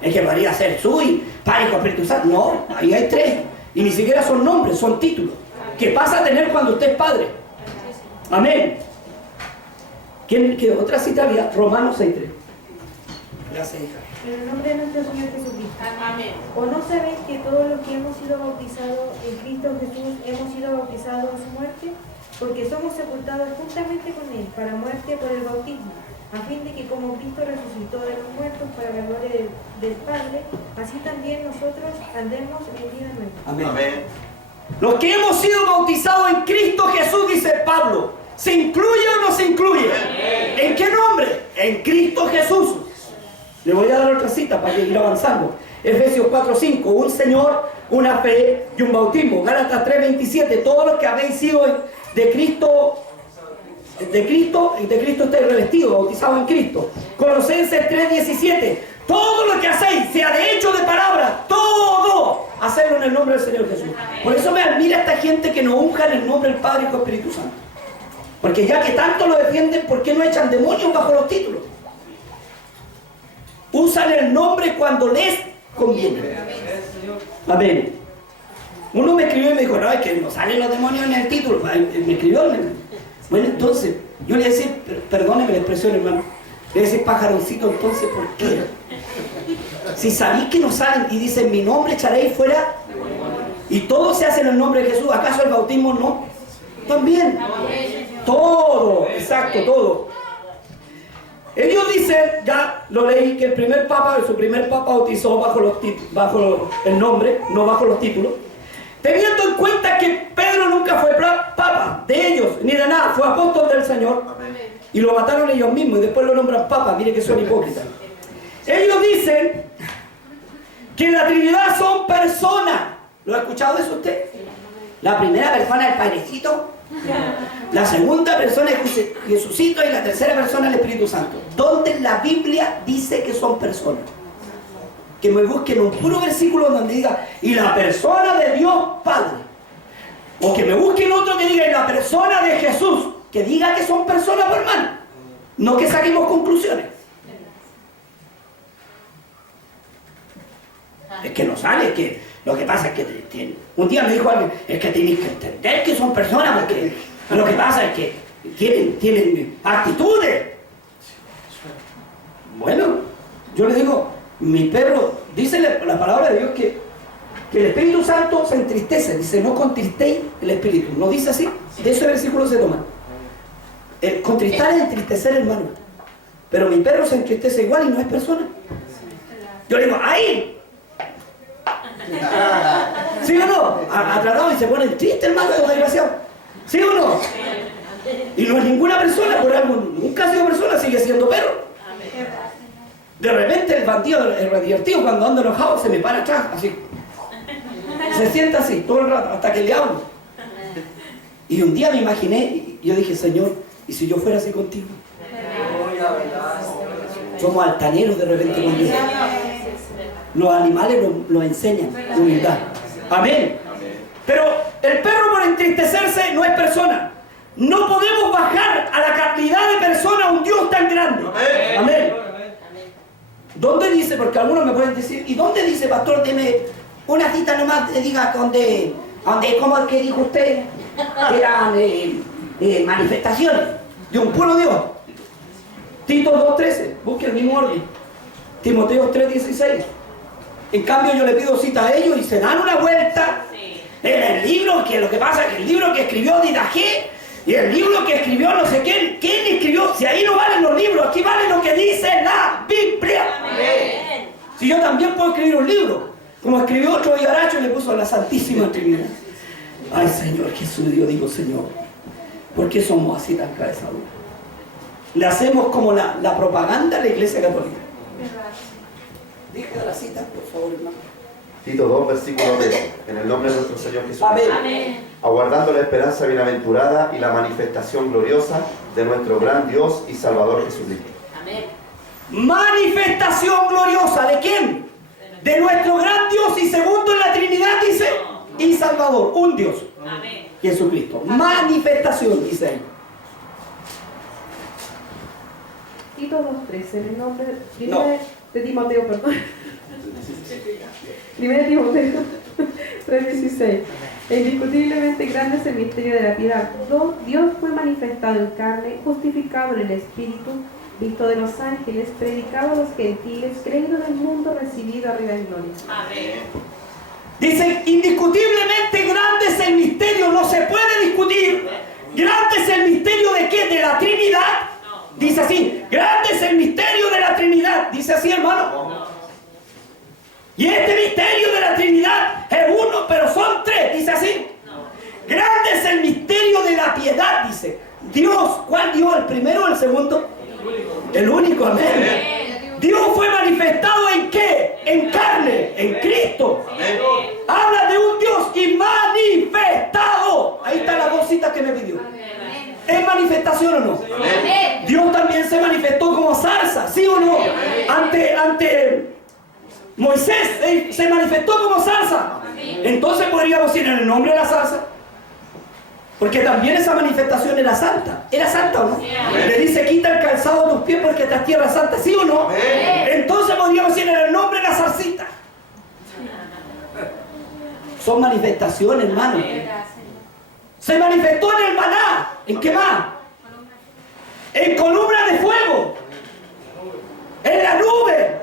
Es que podría ser su y Padre, Hijo, Espíritu Santo. No, ahí hay tres. Y ni siquiera son nombres, son títulos. ¿Qué pasa a tener cuando usted es padre? Amén. ¿Qué otra cita había? Romanos 6:3. Gracias, hija. En el nombre de nuestro Señor Jesucristo. Amén. ¿O no sabéis que todos los que hemos sido bautizados en Cristo Jesús hemos sido bautizados en su muerte? Porque somos sepultados juntamente con Él para muerte por el bautismo, a fin de que como Cristo resucitó de los muertos para la gloria del Padre, así también nosotros andemos en vida nueva. Amén. Amén. Los que hemos sido bautizados en Cristo Jesús, dice Pablo, ¿se incluye o no se incluye? ¿En qué nombre? En Cristo Jesús. Le voy a dar otra cita para ir avanzando. Efesios 4:5, un Señor, una fe y un bautismo. Gálatas 3:27, todos los que habéis sido de Cristo estáis revestidos, bautizados en Cristo. Colosenses 3:17, todo lo que hacéis, sea de hecho o de palabra, todo, hacerlo en el nombre del Señor Jesús. Por eso me admira esta gente que no unja en el nombre del Padre, Hijo y Espíritu Santo. Porque ya que tanto lo defienden, ¿por qué no echan demonios bajo los títulos? Usan el nombre cuando les conviene. Amén. Uno me escribió y me dijo, no, es que no salen los demonios en el título. Me escribió. Bueno, entonces, yo le decía, perdóneme la expresión, hermano. Le decía, pajaroncito, entonces, ¿por qué? Si sabéis que no salen y dicen, mi nombre echaréis fuera, y todo se hace en el nombre de Jesús, ¿acaso el bautismo no? También. Todo, exacto, todo. Ellos dicen, ya lo leí, que su primer papa bautizó bajo el nombre, no bajo los títulos, teniendo en cuenta que Pedro nunca fue papa de ellos, ni de nada, fue apóstol del Señor. Y lo mataron ellos mismos y después lo nombran papa. Mire que son hipócritas. Ellos dicen que la Trinidad son personas. ¿Lo ha escuchado eso usted? La primera persona es el Padrecito, la segunda persona es Jesucito y la tercera persona es el Espíritu Santo. ¿Dónde la Biblia dice que son personas? Que me busquen un puro versículo donde diga y la persona de Dios Padre. O que me busquen otro que diga y la persona de Jesús. Que diga que son personas, por hermano. No que saquemos conclusiones. Es que no sale, es que lo que pasa es que un día me dijo alguien, es que tenéis que entender que son personas, porque lo que pasa es que tienen actitudes. Bueno, yo le digo, mi perro, dice la palabra de Dios que el Espíritu Santo se entristece, dice, no contristéis el Espíritu, ¿no dice así? De ese versículo se toma. Contristar es entristecer, hermano. Pero mi perro se entristece igual y no es persona. Yo le digo, ¡ay! ¿Sí o no? Ha tratado y se pone triste, hermano, desgraciado. ¿Sí o no? Y no es ninguna persona, por algo, nunca ha sido persona, sigue siendo perro. De repente el bandido, el divertido, cuando ando enojado, se me para atrás, así. Se sienta así, todo el rato, hasta que le hablo. Y un día me imaginé, y yo dije, Señor, ¿y si yo fuera así contigo? Somos altaneros de repente con Dios. Los animales lo enseñan, humildad. Amén. Pero el perro por entristecerse no es persona. No podemos bajar a la calidad de persona a un Dios tan grande. Amén. ¿Dónde dice? Porque algunos me pueden decir, ¿y dónde dice, pastor? Deme una cita nomás, diga, donde ¿cómo es que dijo usted? Eran manifestaciones de un puro Dios. Tito 2.13, busque el mismo orden. Timoteo 3.16. En cambio yo le pido cita a ellos y se dan una vuelta en el libro, que lo que pasa es que el libro que escribió Didaje y el libro que escribió no sé quién escribió, si ahí no valen los libros, aquí vale lo que dice la Biblia. Amén. Si yo también puedo escribir un libro, como escribió otro Villaracho y le puso la Santísima Trinidad. Ay Señor Jesús, yo digo Señor, ¿por qué somos así tan cabezaduras? Le hacemos como la propaganda a la Iglesia Católica. Dije la cita, por favor, hermano. Tito 2, versículo 13. En el nombre de nuestro Señor Jesús. Amén. Amén. Aguardando la esperanza bienaventurada y la manifestación gloriosa de nuestro gran Dios y Salvador Jesucristo. Amén. Manifestación gloriosa, ¿de quién? De nuestro gran Dios y segundo en la Trinidad, dice, y Salvador, un Dios, Amén. Jesucristo. Manifestación, dice ahí. Tito 2.13, en el nombre No. de Timoteo, perdón. 1 Timoteo 3.16. Indiscutiblemente grande es el misterio de la piedad. Dios fue manifestado en carne, justificado en el Espíritu, visto de los ángeles, predicado a los gentiles, creído en el mundo, recibido arriba en gloria. Amén. Dice, indiscutiblemente grande es el misterio, no se puede discutir. Grande es el misterio de qué? De la Trinidad. Dice así, grande es el misterio de la Trinidad. Dice así, hermano. Y este misterio de la Trinidad es uno, pero son tres. Dice así. Grande es el misterio de la piedad, dice. Dios, ¿cuál Dios? ¿El primero o el segundo? El único, amén. Dios fue manifestado ¿en qué? En carne, en Cristo. Habla de un Dios y manifestado. Ahí están las dos citas que me pidió. ¿Es manifestación o no? Amén. Dios también se manifestó como zarza, ¿sí o no? Ante Moisés se manifestó como zarza. Entonces podríamos decir en el nombre de la zarza. Porque también esa manifestación era santa. ¿Era santa o no? Le dice, quita el calzado de tus pies porque esta tierra es santa, ¿sí o no? Entonces podríamos decir en el nombre de la zarcita. Son manifestaciones, hermano. Se manifestó en el maná. ¿En qué más? En columna de fuego. En la nube.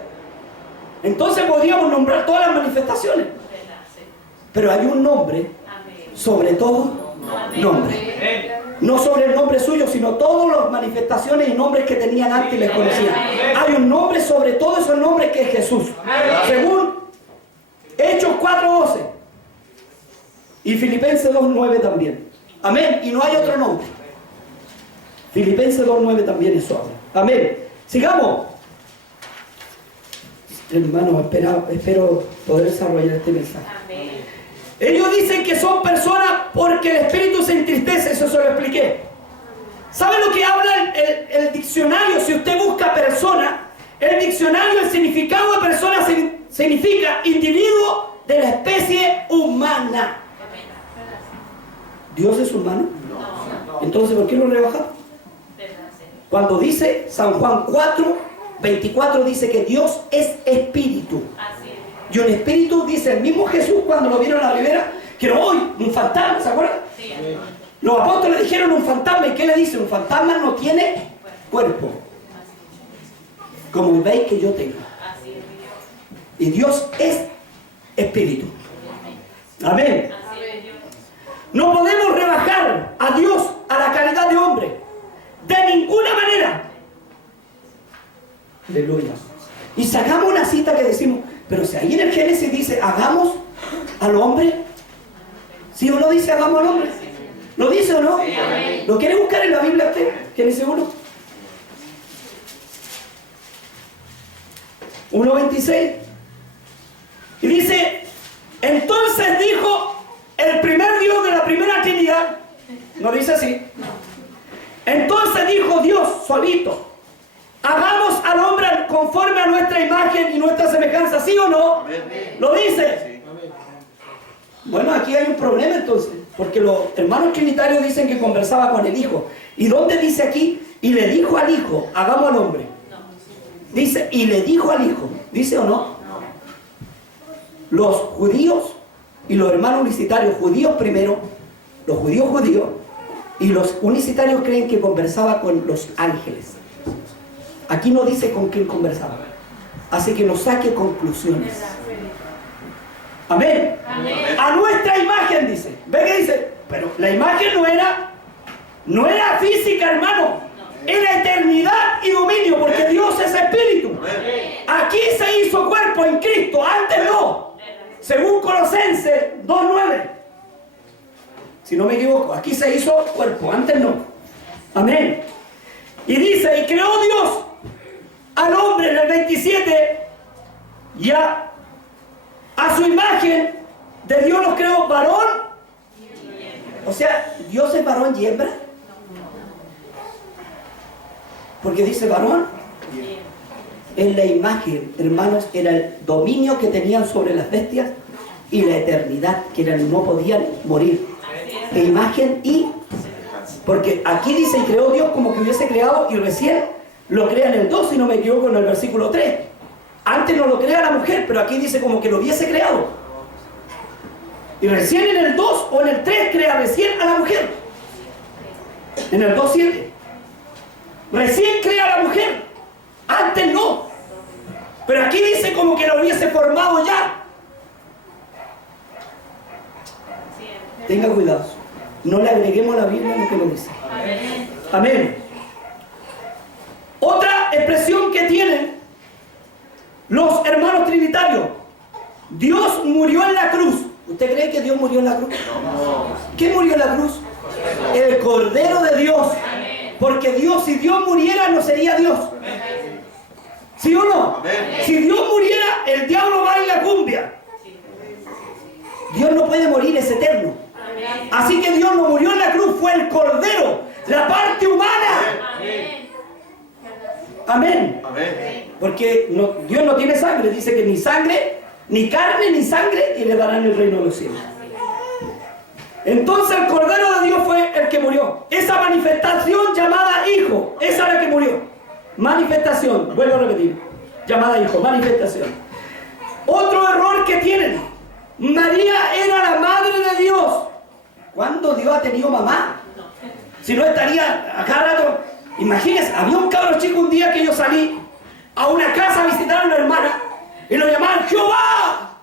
Entonces podríamos nombrar todas las manifestaciones. Pero hay un nombre sobre todo nombre. No sobre el nombre suyo, sino todas las manifestaciones y nombres que tenían antes y les conocían. Hay un nombre sobre todos esos nombres que es Jesús. Según Hechos 4:12 y Filipenses 2:9 también. Amén. Y no hay otro nombre. Filipenses 2:9 también eso habla. Amén. Sigamos. Hermano, espero poder desarrollar este mensaje. Amén. Ellos dicen que son personas porque el espíritu se entristece, eso se lo expliqué. ¿Sabe lo que habla el diccionario? Si usted busca persona, el diccionario, el significado de persona significa individuo de la especie humana. ¿Dios es humano? Entonces, ¿por qué lo rebajamos? Cuando dice San Juan 4:24 dice que Dios es espíritu. Y un espíritu, dice el mismo Jesús cuando lo vieron a la ribera, que no hoy, un fantasma, ¿se acuerdan? Sí. Los apóstoles dijeron un fantasma, ¿y qué le dice? Un fantasma no tiene cuerpo, como veis que yo tengo. Y Dios es espíritu. Amén. No podemos rebajar a Dios a la calidad de hombre, de ninguna manera. Aleluya. Y sacamos una cita que decimos, pero si ahí en el Génesis dice, hagamos al hombre, ¿sí o no dice hagamos al hombre? ¿Lo dice o no? ¿Lo quiere buscar en la Biblia usted? Génesis 1:26. Y dice, entonces dijo el primer Dios de la primera Trinidad, ¿no dice así? Entonces dijo Dios solito, hagamos al hombre conforme a nuestra imagen y nuestra semejanza, ¿sí o no? ¿Lo dice? Bueno, aquí hay un problema entonces, porque los hermanos trinitarios dicen que conversaba con el Hijo. ¿Y dónde dice aquí? Y le dijo al Hijo, hagamos al hombre. Dice, y le dijo al Hijo, ¿dice o no? Los judíos y los hermanos licitarios, judíos primero, los judíos, Y los unicitarios creen que conversaba con los ángeles. Aquí no dice con quién conversaba. Así que no saque conclusiones. Amén. A nuestra imagen, dice. ¿Ve que dice? Pero la imagen no era física, hermano. Era eternidad y dominio, porque Dios es espíritu. Aquí se hizo cuerpo en Cristo, antes no. Según Colosenses 2:9. Si no me equivoco, aquí se hizo cuerpo, antes no. Amén. Y dice, y creó Dios al hombre en el 27, ya a su imagen de Dios los creó varón. O sea, Dios es varón y hembra. Porque dice varón. En la imagen, hermanos, era el dominio que tenían sobre las bestias y la eternidad, que eran, no podían morir. E imagen y... Porque aquí dice, y creó Dios como que hubiese creado, y recién lo crea en el 2, si no me equivoco, en el versículo 3. Antes no lo crea la mujer, pero aquí dice como que lo hubiese creado. Y recién en el 2 o en el 3 crea recién a la mujer. En el 2:7. Recién crea a la mujer. Antes no. Pero aquí dice como que lo hubiese formado ya. Tenga cuidado. No le agreguemos a la Biblia lo que lo dice. Amén. Otra expresión que tienen los hermanos trinitarios. Dios murió en la cruz. ¿Usted cree que Dios murió en la cruz? ¿Quién murió en la cruz? El Cordero de Dios. Porque Dios, si Dios muriera, no sería Dios. ¿Sí o no? Si Dios muriera, el diablo baila cumbia. Dios no puede morir, es eterno. Así que Dios no murió en la cruz, fue el Cordero, la parte humana. Amén. Porque Dios no tiene sangre, dice que ni sangre, ni carne, ni sangre, y le darán el reino de los cielos. Entonces el Cordero de Dios fue el que murió. Esa manifestación llamada Hijo, esa es la que murió. Manifestación, vuelvo a repetir, llamada Hijo, manifestación. Otro error que tienen, María era la madre de Dios. ¿Cuándo Dios ha tenido mamá? Si no estaría a cada rato. Imagínense, había un cabro chico un día que yo salí a una casa a visitar a una hermana y lo llamaban Jehová.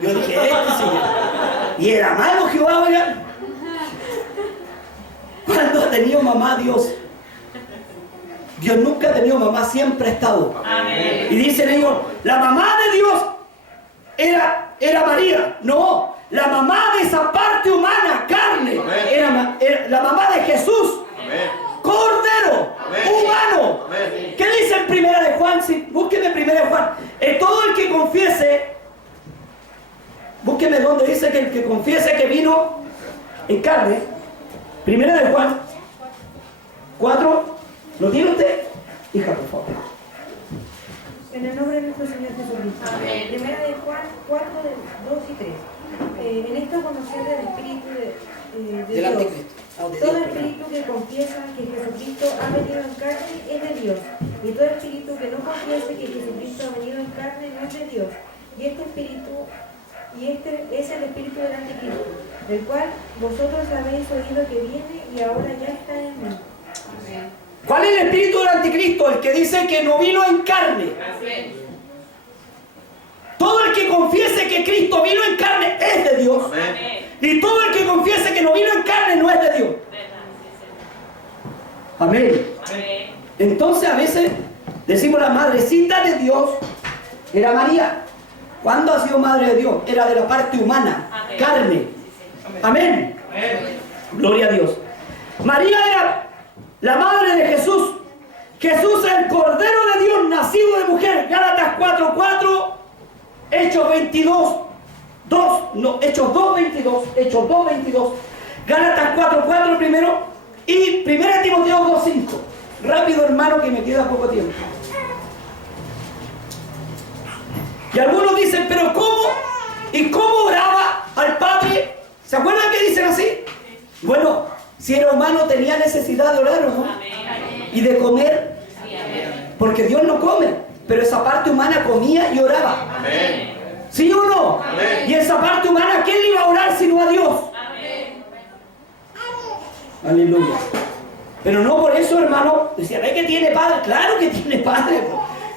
Yo dije, señor. Y era malo Jehová, oigan. ¿Cuándo ha tenido mamá Dios? Dios nunca ha tenido mamá, siempre ha estado. Amén. Y dicen ellos, la mamá de Dios era María. No, la mamá de esa parte humana, carne, era la mamá de Jesús. Amén. Cordero, amén, humano. Amén. ¿Qué dice en Primera de Juan? Sí, búsqueme Primera de Juan. Todo el que confiese, búsqueme donde dice que el que confiese que vino en carne. Primera de Juan 4. ¿Lo tiene usted? Hija, por favor. En el nombre de nuestro Señor Jesucristo. Amén. Primera de Juan 4, 2 y 3. En esto conocer del Espíritu de Dios. Todo espíritu que confiesa que Jesucristo ha venido en carne es de Dios. Y todo espíritu que no confiese que Jesucristo ha venido en carne no es de Dios. Y este es el espíritu del anticristo, del cual vosotros habéis oído que viene y ahora ya está en mí. Amén. ¿Cuál es el espíritu del anticristo? El que dice que no vino en carne. Todo el que confiese que Cristo vino en carne es de Dios. Amén. Y todo el que confiese que no vino en carne no es de Dios. Amén. Amén. Entonces a veces decimos la madrecita de Dios era María. ¿Cuándo ha sido madre de Dios? Era de la parte humana, amén, carne. Amén. Amén. Gloria a Dios. María era la madre de Jesús. Jesús es el Cordero de Dios, nacido de mujer. Gálatas 4:4, Hechos 22:2, Hechos 2:22, Gálatas 4:4 primero y 1 Timoteo 2:5. Rápido, hermano, que me queda poco tiempo. Y algunos dicen, pero ¿cómo? ¿Y cómo oraba al Padre? ¿Se acuerdan que dicen así? Bueno, si era humano tenía necesidad de orar, ¿o no? Y de comer. Porque Dios no come, pero esa parte humana comía y oraba. Amén. ¿Sí o no? Amén. Y esa parte humana, ¿quién le iba a orar sino a Dios? Amén. Aleluya. Pero no por eso, hermano, decía, ¿ve que tiene padre? Claro que tiene padre.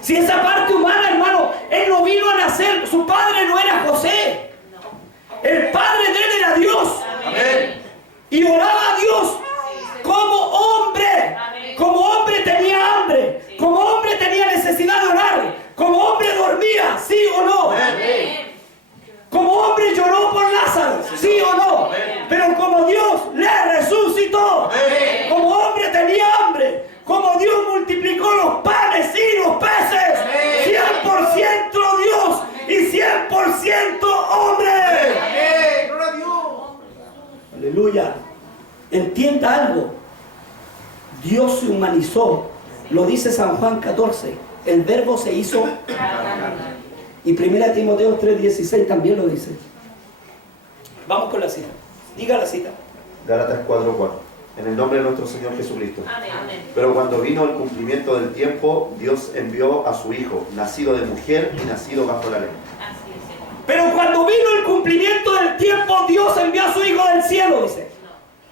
Si esa parte humana, hermano, él no vino a nacer, su padre no era José. El padre de él era Dios. Amén. Y oraba a Dios como hombre. Como hombre tenía hambre. Como hombre tenía necesidad de orar. Como hombre dormía, ¿sí o no? Amén. Como hombre lloró por Lázaro, ¿sí o no? Pero como Dios le resucitó. Como hombre tenía hambre. Como Dios multiplicó los panes y los peces. 100% Dios y 100% hombre. Aleluya. Entienda algo. Dios se humanizó. Lo dice San Juan 14. El verbo se hizo. Y 1 Timoteo 3:16 también lo dice. Vamos con la cita. Diga la cita. Gálatas 4:4. En el nombre de nuestro Señor Jesucristo. Pero cuando vino el cumplimiento del tiempo, Dios envió a su Hijo, nacido de mujer y nacido bajo la ley. Pero cuando vino el cumplimiento del tiempo, Dios envió a su Hijo del cielo, dice.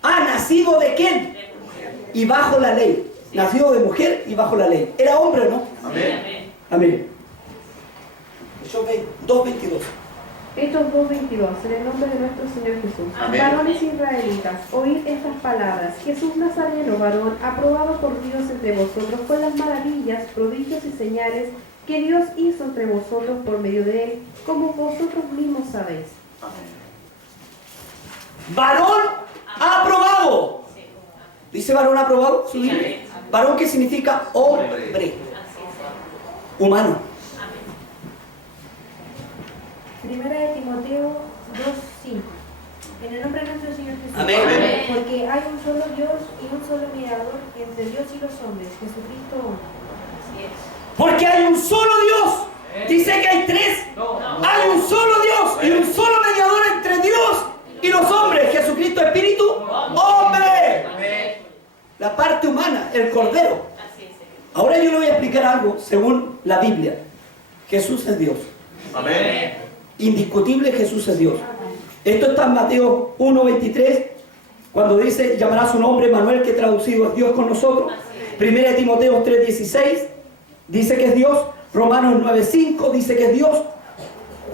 Ah, ¿nacido de quién? Y bajo la ley. Nacido de mujer y bajo la ley. Era hombre, ¿no? Amén. Amén. Hechos 2:22. Hechos 2:22, en el nombre de nuestro Señor Jesús. Amén. Varones israelitas, oíd estas palabras. Jesús Nazareno, varón, aprobado por Dios entre vosotros con las maravillas, prodigios y señales que Dios hizo entre vosotros por medio de él, como vosotros mismos sabéis. Varón aprobado. ¿Dice varón aprobado? ¿Su Biblia? Varón, que significa hombre. Humano. Primera de Timoteo 2:5. En el nombre de nuestro Señor Jesús. Amén. Porque hay un solo Dios y un solo mediador entre Dios y los hombres, Jesucristo hombre. Porque hay un solo Dios. Dice que hay tres. Hay un solo Dios y un solo mediador entre Dios y los hombres. Jesucristo Espíritu, hombre. La parte humana, el Cordero. Ahora yo le voy a explicar algo según la Biblia. Jesús es Dios. Amén. Indiscutible, Jesús es Dios. Esto está en Mateo 1:23, cuando dice, llamará su nombre Manuel, que traducido es Dios con nosotros. 1 Timoteo 3:16 dice que es Dios. Romanos 9:5 dice que es Dios.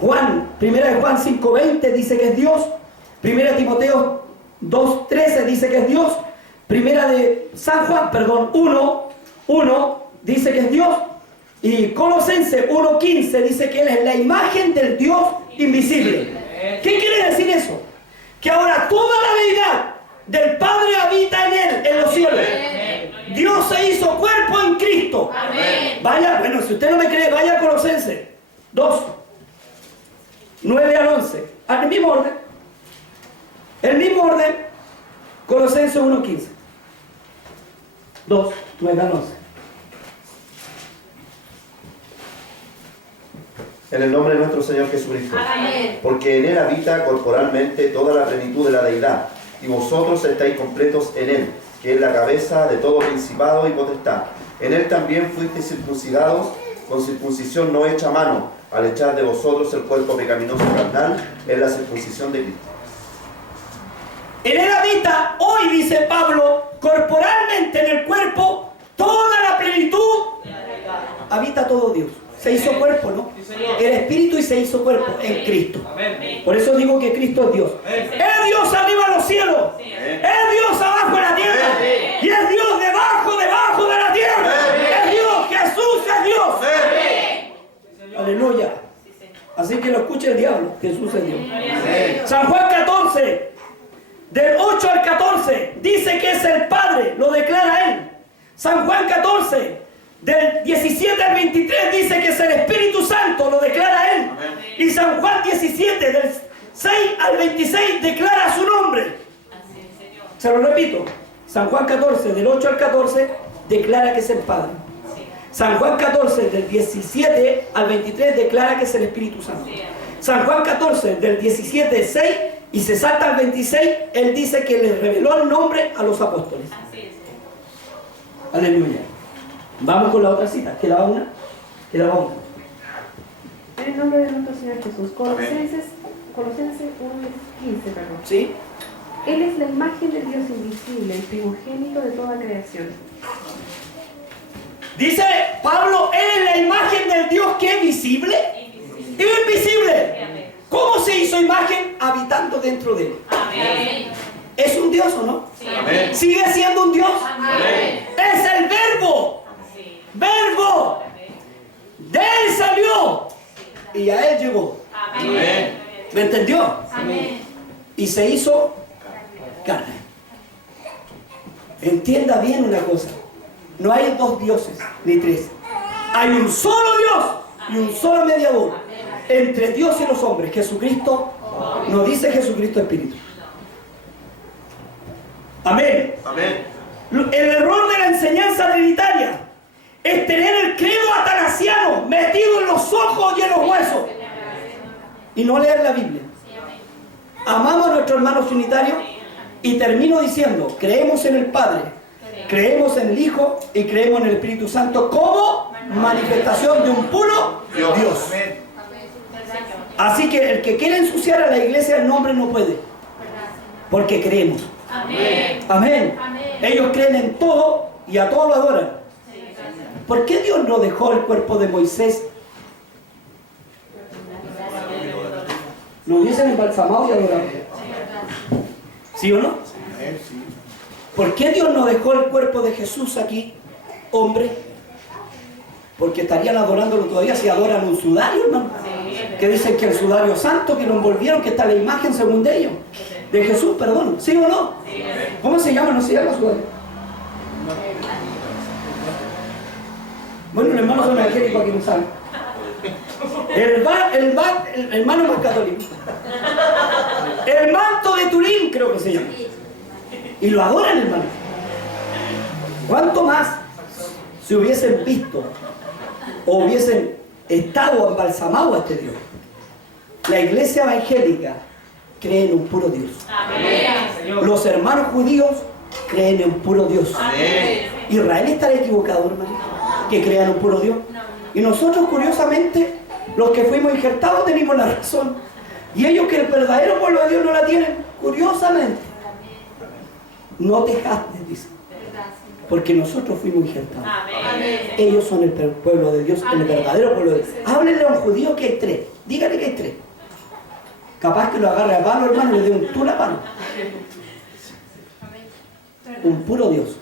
1 de Juan 5:20 dice que es Dios. 1 Timoteo 2:13 dice que es Dios. 1 de San Juan, 1 dice que es Dios. Y Colosenses 1:15 dice que Él es la imagen del Dios invisible. ¿Qué quiere decir eso? Que ahora toda la deidad del Padre habita en Él, en los cielos. Dios se hizo cuerpo en Cristo. Vaya, bueno, si usted no me cree, vaya a Colosenses 2, 9 al 11. Al mismo orden. El mismo orden. Colosenses 1:15. 2, 9 al 11. En el nombre de nuestro Señor Jesucristo. Amén. Porque en Él habita corporalmente toda la plenitud de la deidad, y vosotros estáis completos en Él, que es la cabeza de todo principado y potestad. En Él también fuisteis circuncidados con circuncisión no hecha a mano, al echar de vosotros el cuerpo pecaminoso carnal, en la circuncisión de Cristo. En Él habita, hoy dice Pablo, corporalmente en el cuerpo, toda la plenitud. Habita todo Dios. Se hizo cuerpo, ¿no? Era espíritu y se hizo cuerpo en Cristo. Por eso digo que Cristo es Dios. Es Dios arriba en los cielos. Es Dios abajo en la tierra. Y es Dios debajo de la tierra. Es Dios. Jesús es Dios. Aleluya. Así que lo escucha el diablo. Jesús es Dios. San Juan 14, del 8 al 14, dice que es el Padre. Lo declara Él. San Juan 14, del 17 al 23 dice que es el Espíritu Santo, lo declara Él. Y San Juan 17, del 6 al 26, declara su nombre. Se lo repito, San Juan 14, del 8 al 14, declara que es el Padre. San Juan 14, del 17 al 23, declara que es el Espíritu Santo. San Juan 14, del 17 al 6, y se salta al 26, Él dice que le reveló el nombre a los apóstoles. Aleluya. Vamos con la otra cita. ¿Quedaba una? Quedaba una. En el nombre de nuestro Señor Jesús. Colosenses 1:15, perdón. ¿Sí? Él es la imagen del Dios invisible, el primogénito de toda creación. Dice Pablo, Él es la imagen del Dios que es visible y invisible. ¿Cómo se hizo imagen? Habitando dentro de Él. Amén. ¿Es un Dios o no? Amén. ¿Sigue siendo un Dios? Amén. Es el verbo. Sí. Verbo. De Él salió y a Él llegó. Amén. ¿Me entendió? Amén. Y se hizo carne. Entienda bien una cosa. No hay dos dioses, ni tres. Hay un solo Dios y un solo mediador entre Dios y los hombres. Jesucristo, no dice Jesucristo Espíritu. Amén. Amén. El error de la enseñanza trinitaria es tener el credo atanasiano metido en los ojos y en los huesos y no leer la Biblia. Amamos a nuestros hermanos trinitarios y termino diciendo, creemos en el Padre, creemos en el Hijo y creemos en el Espíritu Santo como manifestación de un puro Dios. Así que el que quiere ensuciar a la iglesia el nombre no puede, porque creemos. Amén. Amén. Ellos creen en todo y a todo lo adoran. ¿Por qué Dios no dejó el cuerpo de Moisés? Lo hubiesen embalsamado y adorado. ¿Sí o no? ¿Por qué Dios no dejó el cuerpo de Jesús aquí, hombre? Porque estarían adorándolo todavía si adoran un sudario, hermano. Que dicen que el sudario santo, que lo envolvieron, que está la imagen según de ellos. De Jesús, perdón. ¿Sí o no? ¿Cómo se llama? ¿No se llama sudario? Bueno, el hermano son evangélicos aquí no saben. El hermano más católico. El manto de Turín, creo que se llama. Y lo adoran, hermano. ¿Cuánto más si hubiesen visto o hubiesen estado embalsamados a este Dios? La iglesia evangélica cree en un puro Dios. Amén. Los hermanos judíos creen en un puro Dios. Amén. Israel estará equivocado, hermano, que crean un puro Dios. Y nosotros, curiosamente, los que fuimos injertados tenemos la razón. Y ellos que el verdadero pueblo de Dios no la tienen, curiosamente. No te jactes, dice. Porque nosotros fuimos injertados. Amén. Ellos son el pueblo de Dios, el verdadero pueblo de Dios. Háblenle a un judío que hay tres. Dígale que hay tres. Capaz que lo agarre a palo, hermano, y le dé un tula a palo. Un puro Dios.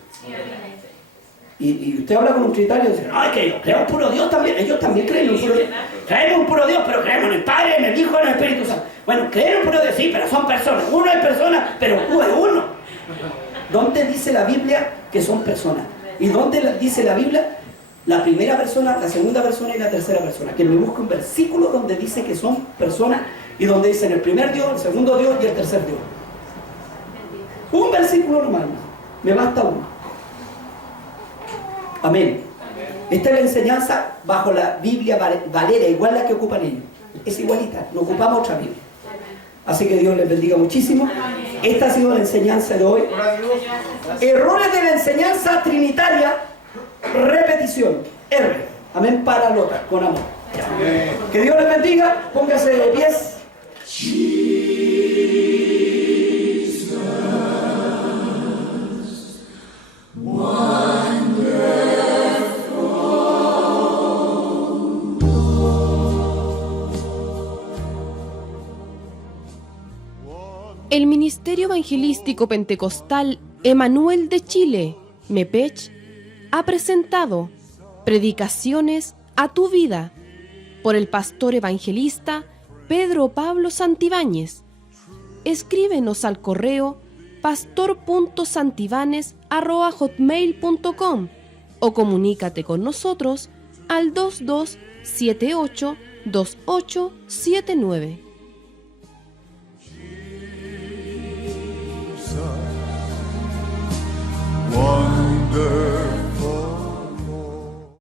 Y usted habla con un trinitario y dice, no, es que yo creo un puro Dios también. Ellos también creen en un puro Dios. Creemos un puro Dios, pero creemos en el Padre, en el Hijo, en el Espíritu Santo. Bueno, creen un puro Dios, sí, pero son personas. Uno es persona, pero uno es uno. ¿Dónde dice la Biblia que son personas? ¿Y dónde dice la Biblia? La primera persona, la segunda persona y la tercera persona. Que me busque un versículo donde dice que son personas y donde dicen el primer Dios, el segundo Dios y el tercer Dios. Un versículo nomás. Me basta uno. Amén. Esta es la enseñanza bajo la Biblia Valera, igual la que ocupan ellos. Es igualita, no ocupamos otra Biblia. Así que Dios les bendiga muchísimo. Esta ha sido la enseñanza de hoy. Errores de la enseñanza trinitaria, repetición. R. Amén para Lota, con amor. Que Dios les bendiga, póngase de pies. El Ministerio Evangelístico Pentecostal Emanuel de Chile, MEPECH, ha presentado Predicaciones a tu vida por el pastor evangelista Pedro Pablo Santibáñez. Escríbenos al correo pastor.santibanes@hotmail.com o comunícate con nosotros al 2278 2879.